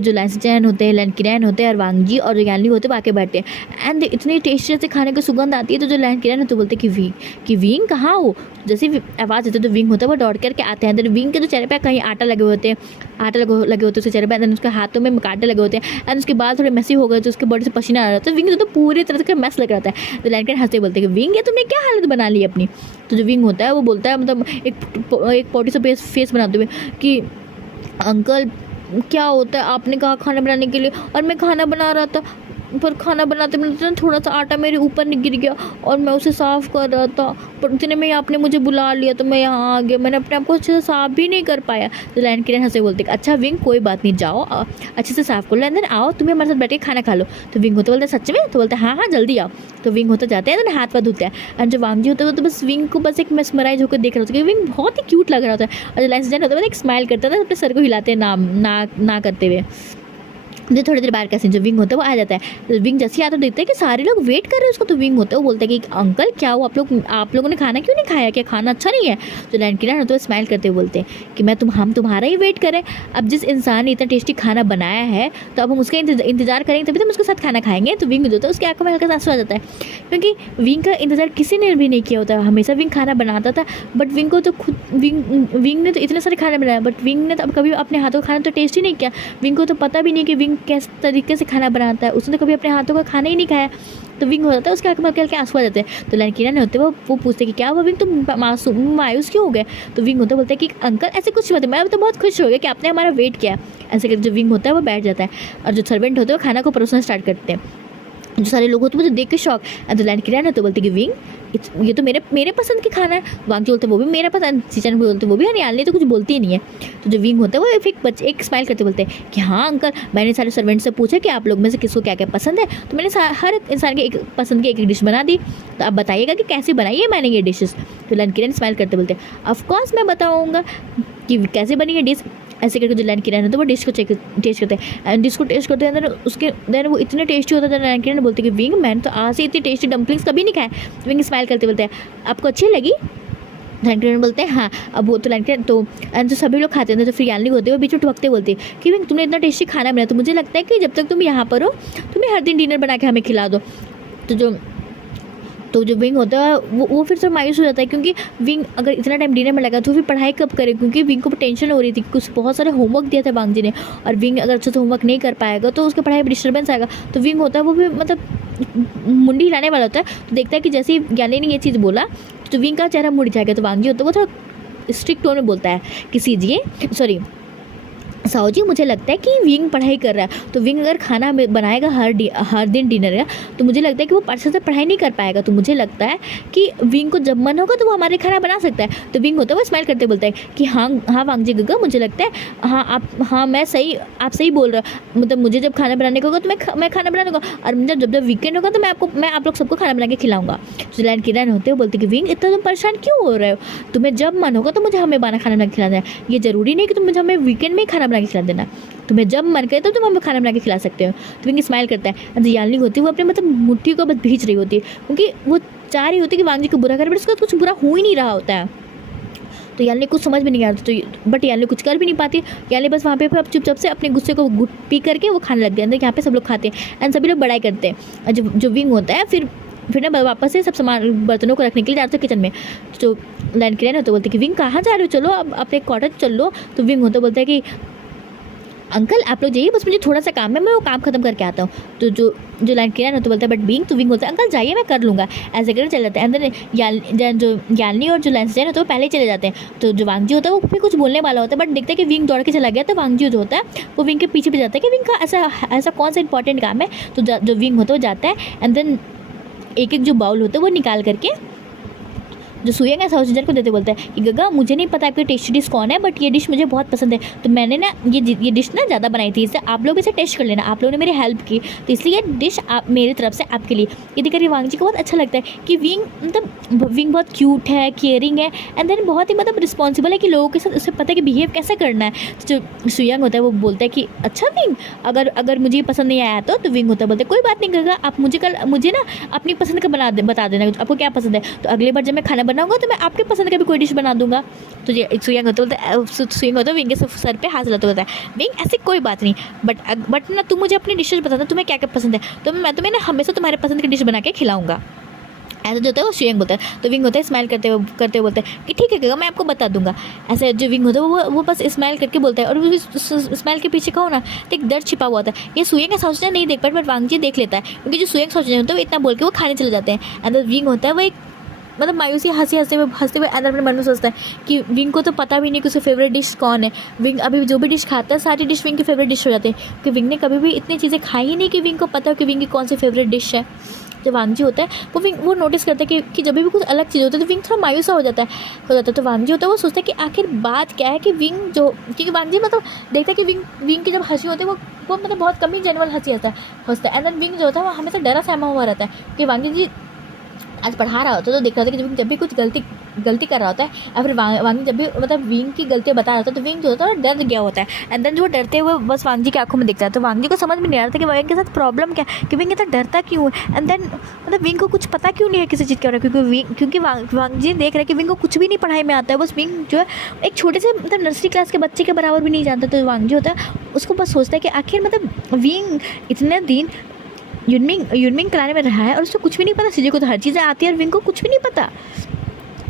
जो लाइसिचैन होते हैं, लैनकिरैन होते हैं, और वांगजी और जो यानली होते हैं वो आके बैठते हैं। एंड इतनी टेस्टी से खाने की सुगंध आती है। तो जो लैनकिरैन होते बोलते हैं कि विंग कहाँ हो? जैसे आवाज़ आती है तो विंग होता है वो दौड़ करके आते हैं। अंदर विंग के जो चेहरे पे कहीं आटा लगे होते हैं, लगे होते हैं उसके चेहरे पे, अंदर उसके हाथों में कांटे लगे होते हैं, एंड उसके बाल थोड़े मैसी हो गए तो उसके बॉडी से पसीना आ रहा था। विंग तो पूरी तरह से मैस लग रहा था। तो लैनकिरैन हंसते बोलते हैं कि विंग ये तुमने क्या हालत बना ली अपनी? तो जो विंग होता है वो बोलता है मतलब एक पॉटी से फेस बनाते हुए कि अंकल क्या होता है, आपने कहा खाना बनाने के लिए, और मैं खाना बना रहा था, पर खाना बनाते बनाते ना थोड़ा सा आटा मेरे ऊपर गिर गया, और मैं उसे साफ़ कर रहा था, पर इतने में आपने मुझे बुला लिया तो मैं यहाँ आ गया, मैंने अपने आप को अच्छे से साफ़ भी नहीं कर पाया। तो लैनकिरैन हंसे बोलते अच्छा विंग कोई बात नहीं, जाओ अच्छे से साफ़ कर लो, अंदर आओ, तुम्हें हमारे साथ बैठ के खाना खा लो। तो विंग होता बोलते सच में? तो बोलते हाँ हाँ जल्दी आओ। तो विंग होता जाते हैं तो हाथ पाथ धोते हैं, और जो वांगजी होता है वो तो बस विंग को बस एक मेस्मराइज होकर देख रहा होता है कि विंग बहुत ही क्यूट लग रहा होता है। और जो लाइसिचैन होता है वो एक स्माइल करता था, अपने सर को हिलाते हैं ना करते हुए। जो थोड़ी देर बाद का सीन जो विंग होता है वो आ जाता है। तो विंग जैसे आता देखता है कि सारे लोग वेट कर रहे हैं उसको। तो विंग होता है वो बोलता है कि अंकल क्या हो, आप लोगों ने खाना क्यों नहीं खाया? क्या खाना अच्छा नहीं है? तो लैनकिरैन होता है स्माइल करते हुए बोलते हैं कि हम तुम्हारा ही वेट करें। अब जिस इंसान ने इतना टेस्टी खाना बनाया है तो अब हम उसका इंतजार करेंगे, तभी तो हम उसके साथ खाना खाएंगे। तो विंग जो होता है उसकी आंखों में हल्का सा आंसू आ जाता है, क्योंकि विंग का इंतजार किसी ने भी नहीं किया होता। हमेशा विंग खाना बनाता था, बट विंग को तो खुद विंग ने तो इतने सारे खाना बनाया, बट विंग ने तो अब कभी अपने हाथों का खाना तो टेस्ट ही नहीं किया। विंग को तो पता भी नहीं कि विंग किस तरीके से खाना बनाता है, उसने तो कभी अपने हाथों का खाना ही नहीं खाया। तो विंग हो जाता है उसके आंखों में हल्के आंसू आ जाते हैं। तो लैनकिरैन होते हैं वो पूछते हैं कि क्या हुआ विंग, तुम मायूस क्यों हो गए? तो विंग होता है बोलता है कि अंकल ऐसे कुछ मत, मैं तो बहुत खुश हो गया कि आपने हमारा वेट किया। ऐसे करके जो विंग होता है वो बैठ जाता है, और जो सर्वेंट होते हैं वो खाना को परोसना स्टार्ट करते हैं। जो सारे लोग होते हैं मुझे देख के शौक। तो लैनकिरैन तो बोलते कि विंग ये तो मेरे पसंद की खाना है। वांगजी बोलते वो भी मेरा पसंद, सीचन बोलते वो भी, और यानली तो कुछ बोलती ही नहीं है। तो जो विंग होता है वो एक स्माइल करते बोलते हैं कि हाँ अंकल, मैंने सारे सर्वेंट से पूछा कि आप लोग में से किसको क्या क्या पसंद है, तो मैंने हर इंसान के एक पसंद की एक डिश बना दी। तो आप बताइएगा कि कैसे बनाई है मैंने ये डिशेस। तो लैनकिरैन स्माइल करते बोलते हैं ऑफकोर्स मैं बताऊँगा कि कैसे बनी है डिश। ऐसे करके जो लैनकिरैन होता है वो डिश को टेस्ट करते हैं, एंड डिश को टेस्ट करते हैं अंदर उसके देन वो इतने टेस्टी होता है। लैनकिरैन बोलते हैं कि विंग मैंने तो आज से इतनी टेस्टी डम्पलिंग्स कभी नहीं खाए। विंग स्माइल करते बोलते हैं आपको अच्छी लगी? लैनकिरैन बोलते हैं हाँ। अब वो तो लैनकिरैन तो एंड जो सभी लोग खाते हैं तो फिर यानली होते हैं वो बीच में टपकते बोलते हैं कि विंग तुमने इतना टेस्टी खाना बनाया, तो मुझे लगता है कि जब तक तुम यहाँ पर हो तुम्हें हर दिन डिनर बना के हमें खिला दो। तो जो विंग होता है वो फिर से मायूस हो जाता है, क्योंकि विंग अगर इतना टाइम डिनर में लगा तो फिर पढ़ाई कब करे, क्योंकि विंग को टेंशन हो रही थी, कुछ बहुत सारे होमवर्क दिया था वांगजी ने, और विंग अगर अच्छे से होमवर्क नहीं कर पाएगा तो उसके पढ़ाई में डिस्टर्बेंस आएगा। तो विंग होता है वो भी मतलब मुंडी हिलाने वाला होता है। तो देखता है कि जैसे ही यानली ने ये चीज़ बोला तो विंग का चेहरा मुड़ जाएगा। तो वांगजी होता है वो थोड़ा स्ट्रिक्ट टोन में बोलता है कि साहू जी मुझे लगता है कि विंग पढ़ाई कर रहा है। तो विंग अगर खाना बनाएगा हर दिन डिनर का, तो मुझे लगता है कि वो अच्छे से पढ़ाई नहीं कर पाएगा। तो मुझे लगता है कि विंग को जब मन होगा तो वो हमारे खाना बना सकता है। तो विंग होता है वो स्माइल करते बोलता है कि हाँ वांगजी गगा, मुझे लगता है आप सही बोल रहे हो। मतलब मुझे जब खाना बनाने का होगा तो मैं खाना बना लूँगा, और जब वीकेंड होगा तो मैं आप लोग सबको खाना बना के खिलाऊंगा। तो लैनकिरैन होते हैं बोलते कि विंग इतना तुम परेशान क्यों हो रहे हो? तुम्हें जब मन होगा तो मुझे हमें खाना बना के खिलाना है। ये ज़रूरी नहीं कि तुम मुझे हमें वीकेंड में ही खाना बना के खिला देना, तुम्हें जब मन करे तो तुम हमें खाना बना के खिला सकते हो। तो विंग स्माइल करता है। जो यानली होती है वो अपने मतलब मुट्ठी को बस भींच रही होती है, क्योंकि वो चाह रही होती है कि वांगजी को बुरा करे, बट उसका कुछ बुरा हो ही नहीं रहा होता है। तो यानली कुछ समझ में नहीं आता, तो बट यानली कुछ कर भी नहीं पाती। यानली बस वहाँ पे चुपचाप से अपने गुस्से को पी करके वो खाने लग गया। अंदर यहाँ पे सब लोग खाते हैं एंड सभी लोग बड़ाई करते हैं। और जो विंग होता है फिर ना वापस से सब सामान बर्तनों को रखने के लिए जाते हैं किचन में। तो लैनकिरैन होता बोलते कि विंग कहाँ जा रहे हो, चलो अब अपने क्वार्टर चल लो। तो विंग होता बोलता है कि अंकल आप लोग जाइए, बस मुझे थोड़ा सा काम है, मैं वो काम खत्म करके आता हूँ। तो जो लाइन किरण है तो बोलता है बट विंग, तो विंग बोलता है अंकल जाइए मैं कर लूँगा, ऐसे करके चले जाते हैं। अंदर जो यालनी और जो लैंसडैन है तो वो पहले ही चले जाते हैं। तो जो वांगजी होता है वो फिर कुछ बोलने वाला होता है, बट देखते हैं कि विंग दौड़ के चला गया। तो वांगजी जो होता है वो विंग के पीछे भी जाता है कि विंग का ऐसा कौन सा इंपॉर्टेंट काम है। तो जो विंग होता है वो जाता है, एंड देन एक जो बाउल होता है वो निकाल करके जो सुयंग है साउथ इंडियन को देते बोलता है कि गगा मुझे नहीं पता आपकी टेस्टी डिश कौन है, बट ये डिश मुझे बहुत पसंद है, तो मैंने ना ये डिश ना ज़्यादा बनाई थी, इससे आप लोग इसे टेस्ट कर लेना, आप लोगों ने मेरी हेल्प की, तो इसलिए ये डिश आप मेरी तरफ से आपके लिए। ये देखकर वांगजी को बहुत अच्छा लगता है कि विंग मतलब विंग बहुत क्यूट है, केयरिंग है, एंड देन बहुत ही मतलब रिस्पॉन्सिबल है कि लोगों के साथ उसे पता है कि बिहेव कैसे करना है। तो जो सुयंग होता है वो बोलता है कि अच्छा विंग, अगर मुझे पसंद नहीं आया तो विंग होता है बोलता है कोई बात नहीं गगा, आप मुझे ना अपनी पसंद का बता देना आपको क्या पसंद है, तो अगली बार जब मैं खाना बनाऊंगा तो मैं आपके पसंद का भी कोई डिश बना दूंगा। तो ये सुयंग होता है विंग के सर पे हाथ लाते होता है, विंग ऐसी कोई बात नहीं, बट ना तुम मुझे अपनी डिशेज बता दो तुम्हें क्या क्या पसंद है, तो मैं तुम्हें ना हमेशा तुम्हारे पसंद की डिश बना के खिलाऊंगा। ऐसा जो होता है वो सुयंग बोलता है। तो विंग होता है स्माइल करते हुए बोलते हैं कि ठीक है गगा मैं आपको बता दूंगा। ऐसे जो विंग होता है वो बस स्माइल करके बोलता है, और स्माइल के पीछे कहो ना तो एक दर्द छिपा हुआ था। ये सुयंग का सोचना नहीं देख पाता, बट वांगजी देख लेता है, क्योंकि जो सुयंग सोचना होता है वो इतना बोल के वो खाने चले जाते हैं। एंड विंग होता है वो एक मतलब मायूसी हंसते हुए अंदर अपने मन में सोचता है कि विंग को तो पता भी नहीं कि उसकी फेवरेट डिश कौन है। विंग अभी जो भी डिश खाता है सारी डिश विंग की फेवरेट डिश हो जाती है, क्योंकि विंग ने कभी भी इतनी चीज़ें खाई ही नहीं कि विंग को पता हो कि विंग की कौन सी फेवरेट डिश है। जो वांगजी होता है वो नोटिस करता है कि जब भी कुछ अलग चीज़ होती है तो विंग थोड़ा मायूसा हो जाता है। तो वांगजी होता है वो सोचता है कि आखिर बात क्या है कि विंग क्योंकि वांगजी मतलब देखता है कि विंग की जब हंसी होती है वो मतलब बहुत कम ही जेनुअल हंसी हंसता है। एंड देन विंग जो होता है वो हमेशा डरा सहमा हुआ रहता है कि वांगजी जी आज पढ़ा रहा होता है तो देख रहा था कि जब भी कुछ गलती कर रहा होता है, या फिर वांगी जब भी मतलब विंग की गलतियाँ बता रहा होता है तो विंग जो होता है डर गया होता है। एंड देन जो डरते हुए बस वांगी की आंखों में दिखता है, तो वांगी को समझ में नहीं आ रहा था कि विंग के साथ प्रॉब्लम क्या है, कि विंग इतना डरता क्यों है। एंड देन मतलब विंग को कुछ पता क्यों नहीं है किसी चीज़ के बारे में, क्योंकि वांगी देख रहा है कि विंग को कुछ भी नहीं पढ़ाई में आता है। बस विंग जो है एक छोटे से मतलब नर्सरी क्लास के बच्चे के बराबर भी नहीं जानता। तो वांगी होता है उसको बस सोचता है कि आखिर मतलब विंग इतने दिन यूनमिंग कराने में रहा है और उसको कुछ भी नहीं पता, सीजे को तो हर चीज़ें आती है और विंग को कुछ भी नहीं पता।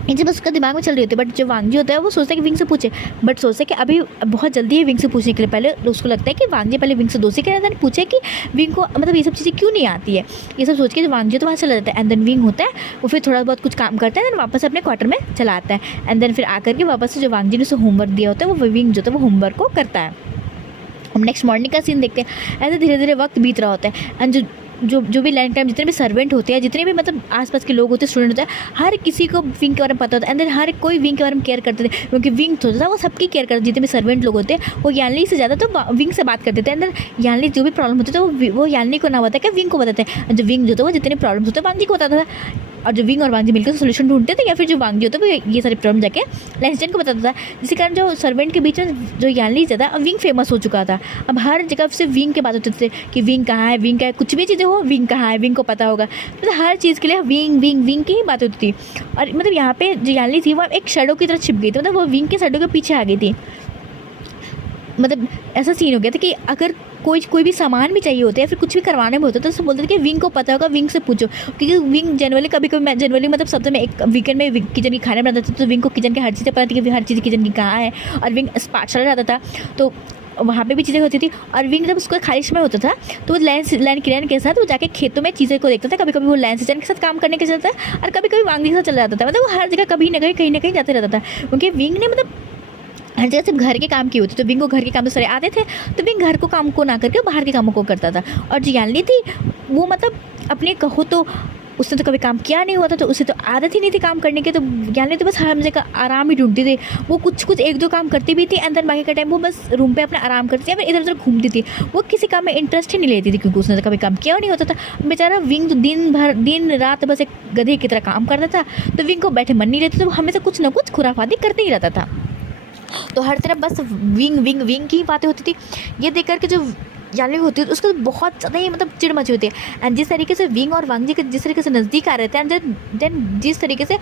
ये जब उसका दिमाग में चल रही होती है, बट जो वांगजी होता है वो सोचता है कि विंग से पूछे, बट सोचता है कि अभी बहुत जल्दी है विंग से पूछने के लिए। पहले उसको लगता है कि वांगजी पहले विंग से दोस्ती करें, पूछे कि विंग को मतलब ये सब चीज़ें क्यों नहीं आती है। ये सब सोच के जो वांगजी तो वहाँ चला जाता है। एंड देन विंग होता है वो फिर थोड़ा बहुत कुछ काम करता है, एंड वापस अपने क्वार्टर में चला आता है। एंड देन फिर आकर के वापस से जो वांगजी ने उसे होमवर्क दिया होता है वो विंग जो होता है वो होमवर्क को करता है। हम नेक्स्ट मॉर्निंग का सीन देखते हैं। ऐसे धीरे धीरे वक्त बीत रहा होता है, एंड जो भी लैंड टाइम जितने भी सर्वेंट होते हैं, जितने भी मतलब आसपास के लोग होते हैं, स्टूडेंट होते हैं, हर किसी को विंग के बारे में पता होता है। एंड देन हर कोई विंग के बारे में केयर करते थे, क्योंकि विंग होता था वो सबकी केयर करते। जितने भी सर्वेंट लोग होते हैं वो यानली से ज़्यादा तो विंग से बात करते थे। एंड देन यानली जो भी प्रॉब्लम होती है तो वो यानली को ना बताया कि विंग को बताते हैं। जो विंग जो था वो जितने प्रॉब्लम्स होते हैं वांगजी को बताता था, और जो विंग और वांगजी मिलकर सोल्यूशन ढूंढते थे, या फिर जो वांगजी होता है वो ये सारे प्रॉब्लम जाके लैंसडैन को बताता था। जिसके कारण जो सर्वेंट के बीच में जो यानली ज़्यादा अब विंग फेमस हो चुका था। अब हर जगह से विंग के बात होते थे कि विंग कहाँ है, विंग का है, कुछ भी चीज़ें हो विंग कहाँ है, विंग को पता होगा। मतलब हर चीज़ के लिए विंग की ही बात होती थी। और मतलब यहाँ पे जो यानली थी वो एक शैडो की तरह छिप गई थी, मतलब वो विंग के शैडो के पीछे आ गई थी। मतलब ऐसा सीन हो गया था कि अगर कोई भी सामान भी चाहिए होता है या फिर कुछ भी करवाने में होता है तो उसको बोलते थे कि विंग को पता होगा, विंग से पूछो। क्योंकि विंग जनरली कभी मैं जनरली मतलब सप्ताह में एक वीकेंड में किचन की खाने बनाता था, तो विंग को किचन की हर चीज़ें पता थी कि हर चीज़ किचन की कहाँ है। और विंग पाठशाला रहता था तो वहाँ पे भी चीज़ें होती थी। और विंग जब उसका खाली समय होता था तो वो लैंड किरण के साथ वो जाके खेतों में चीज़ें को देखता था। कभी कभी वो लैंसडैन के साथ काम करने के चलता था, और कभी कभी वांगी के साथ चला जाता था। मतलब वो हर जगह कहीं ना कहीं जाते रहता था, क्योंकि विंग ने मतलब हर जगह सिर्फ घर के काम किए होते। तो विंग को घर के काम तो सारे आते थे, तो विंग घर को काम को ना करके बाहर के कामों को करता था। और जो यानली थी वो मतलब अपने कहो तो उसने तो कभी काम किया नहीं हुआ था, तो उसे तो आदत ही नहीं थी काम करने के। तो यानली तो बस हर जगह आराम ही ढूंढती थी। वो कुछ एक दो काम करती भी थी, एंड देन बाकी का टाइम वो बस रूम पे अपना आराम करती थी या फिर इधर उधर घूमती थी। वो किसी काम में इंटरेस्ट ही नहीं लेती थी, क्योंकि उसने तो कभी काम किया नहीं होता था। बेचारा विंग तो दिन रात बस एक गधे की तरह काम करता था, तो विंग को बैठे मन नहीं रहता, तो हमेशा कुछ ना कुछ खुराफाती करते ही रहता था। तो हर तरफ बस विंग की ही बातें होती थी। ये देख कर के जो यानली होती है उसको बहुत ज़्यादा ही मतलब चिड़ मची होती है। एंड जिस तरीके से विंग और वांगजी के जिस तरीके से नज़दीक आ रहे थे, एंड देन जिस तरीके से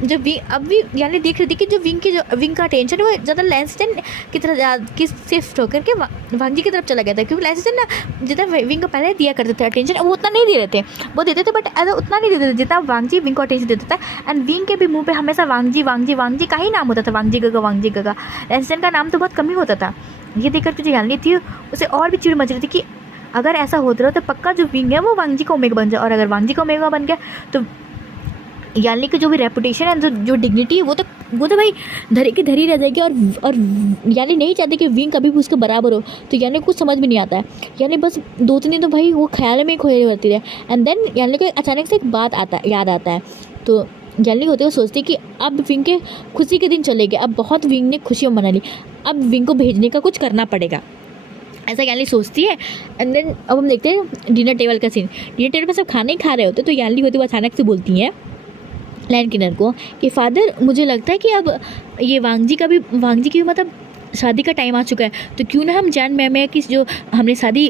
जो अब भी यानी देख रही थी कि जो विंग का अटेंशन वो ज़्यादा लैंसडैन की तरफ शिफ्ट होकर के वांगजी की तरफ चला गया था। क्योंकि लैंसडैन ना जितना विंग को पहले दिया करते थे अटेंशन, वो उतना नहीं दे रहे थे। वो देते थे बट ऐसा उतना नहीं देते थे जितना वांगजी विंग को अटेंशन देता था। एंड विंग के भी मुँह पे हमेशा वांगजी का ही नाम होता था, वांगजी गगा। लैंसडैन का नाम तो बहुत कम ही होता था। ये देखकर जो याली थी उसे और भी चिड़ मच रही थी कि अगर ऐसा होता रहा तो पक्का जो विंग है वो वांग जी का ओमेगा बन जाए, और अगर वांग जी का ओमेगा बन गया तो याली की जो भी रेपुटेशन है, जो डिग्निटी है, वो तो भाई धरी की धरी रह जाएगी। और याली नहीं चाहती कि विंग कभी भी उसके बराबर हो। तो याली को कुछ समझ में नहीं आता है। याली बस 2-3 दिन तो भाई वो ख्याल में ही खोए रहती है। एंड देन याली को अचानक से एक बात याद आता है। तो याली होते हुए सोचती है कि अब विंग के खुशी के दिन चले गए, अब बहुत विंग ने खुशियाँ मना ली, अब विंग को भेजने का कुछ करना पड़ेगा, ऐसा याली सोचती है। एंड देन अब हम देखते हैं डिनर टेबल का सीन। डिनर टेबल पर सब खाना ही खा रहे होते, तो याली होते हुए अचानक से बोलती हैं लैंड किनर को कि फादर मुझे लगता है कि अब ये वांग जी की भी मतलब शादी का टाइम आ चुका है, तो क्यों ना हम जैन मैम की जो हमने शादी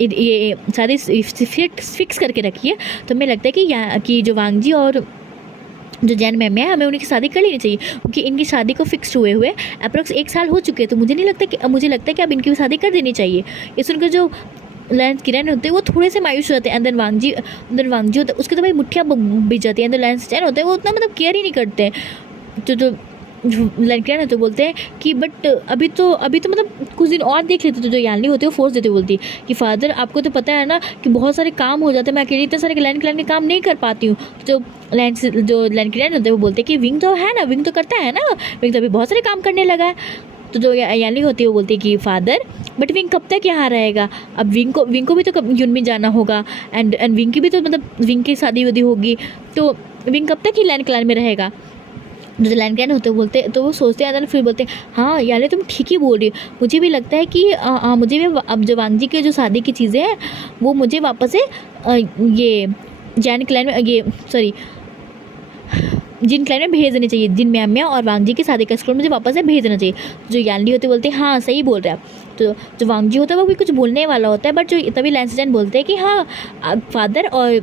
ये शादी फिक्स करके रखी है, तो हमें लगता है कि जो वांग जी और जो जैन मैम है हमें उनकी शादी कर लेनी चाहिए, क्योंकि इनकी शादी को फिक्स हुए अप्रोक्स 1 साल हो चुके हैं। तो मुझे लगता है कि अब इनकी शादी कर देनी चाहिए। ये सुनकर जो लैंस किरण होते हैं वो थोड़े से मायूस हो जाते हैं। अंदर वांग जी होता है उसके तो भाई मुठ्ठियाँ बिछ जाती है। अंदर लैंस चैन होते हैं वो उतना मतलब केयर ही नहीं करते हैं। तो लैंस किरण होते बोलते हैं कि बट अभी तो मतलब कुछ दिन और देख लेते। तो जो याली होते हैं वो फोर्स देते बोलती है कि फादर आपको तो पता है ना कि बहुत सारे काम हो जाते हैं, मैं अकेले इतने सारे लैंड के काम नहीं कर पाती हूँ। तो जो लैंड किरण होते हैं वो बोलते हैं कि विंग तो है ना, विंग तो करता है ना, विंग तो अभी बहुत सारे काम करने लगा है। तो जो याली होती है वो बोलती है कि फादर बट विंग कब तक यहाँ रहेगा, अब विंग को भी तो यूनमिन जाना होगा, एंड विंग की भी तो मतलब विंग की शादी वादी होगी, तो विंग कब तक ही लैंड क्लैन में रहेगा। जो लैंड क्लैन होते बोलते तो वो सोचते हैं, फिर बोलते हैं हाँ याली तुम ठीक ही बोल रही हो, मुझे भी लगता है कि मुझे भी अब जो वांग जी के जो शादी की चीज़ें हैं वो मुझे वापस से ये जैन क्लैन में जिन क्लैन में भेज देनी चाहिए, जिन म्याम्या और वांग जी की शादी का स्क्रोल मुझे वापस से भेज देना चाहिए। जो याली होते बोलते हैं हाँ सही बोल रहे हैं आप। तो जो वांग जी होता है वो भी कुछ बोलने वाला होता है, बट जो तभी लैंस जैन बोलते हैं कि हाँ फादर और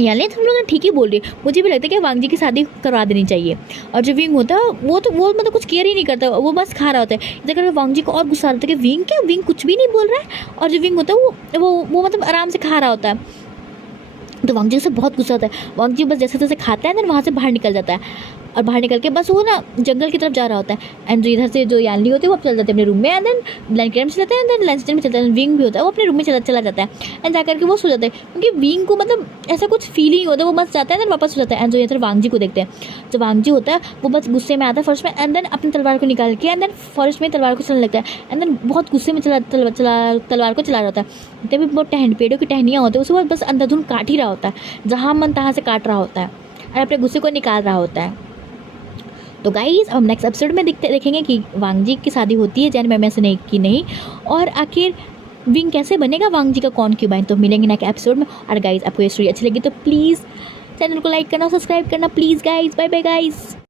याली तुम लोग ठीक ही बोल रही है, मुझे भी लगता है कि वांग जी की शादी करवा देनी चाहिए। और जो विंग होता है वो मतलब कुछ केयर ही नहीं करता, वो बस खा रहा होता है। इधर अगर वांग जी को और गुस्सा आता है कि विंग कुछ भी नहीं बोल रहा है, और जो विंग होता है वो मतलब आराम से खा रहा होता है। तो वांग जी से बहुत गुस्सा आता है। वांग जी बस जैसे तैसे खाता है, देन वहाँ से बाहर निकल जाता है, और बाहर निकल के बस वो ना जंगल की तरफ जा रहा होता है। एंड जो इधर से जो याली होती है वो चल जाते हैं अपने रूम में, एंड देन लैंड क्लैन में चलाते हैं, एंड देन लैंस में चलता है। विंग भी होता है वो अपने रूम में चला जाता है, एंड जा करके वो सो जाता है, क्योंकि विंग को मतलब ऐसा कुछ फील ही होता है, वो बस जाता है, देन वापस सो जाता है। एंड जो इधर वांग जी को देखते हैं, जो वांग जी होता है वो बस गुस्से में आता है फर्स्ट में, एंड देन अपनी तलवार को निकाल के, एंड देन फॉरेस्ट में तलवार को चलाने लगता है, एंड देन बहुत गुस्से में तलवार को चला जाता है। तभी बहुत पेड़ों की टहनियाँ होती है, उसके बाद बस अंधाधुन काट ही रहा होता है, जहाँ मन तहाँ से काट रहा होता है, और अपने गुस्से को निकाल रहा होता है। तो गाइज अब नेक्स्ट एपिसोड में देखेंगे कि वांग जी की शादी होती है जैन मैम से नहीं, और आखिर विंग कैसे बनेगा वांग जी का कॉन्क्यूबाइन। तो मिलेंगे नेक्स्ट एपिसोड में। और गाइज आपको ये स्टोरी अच्छी लगी तो प्लीज़ चैनल को लाइक करना, सब्सक्राइब करना please guys. Bye bye guys.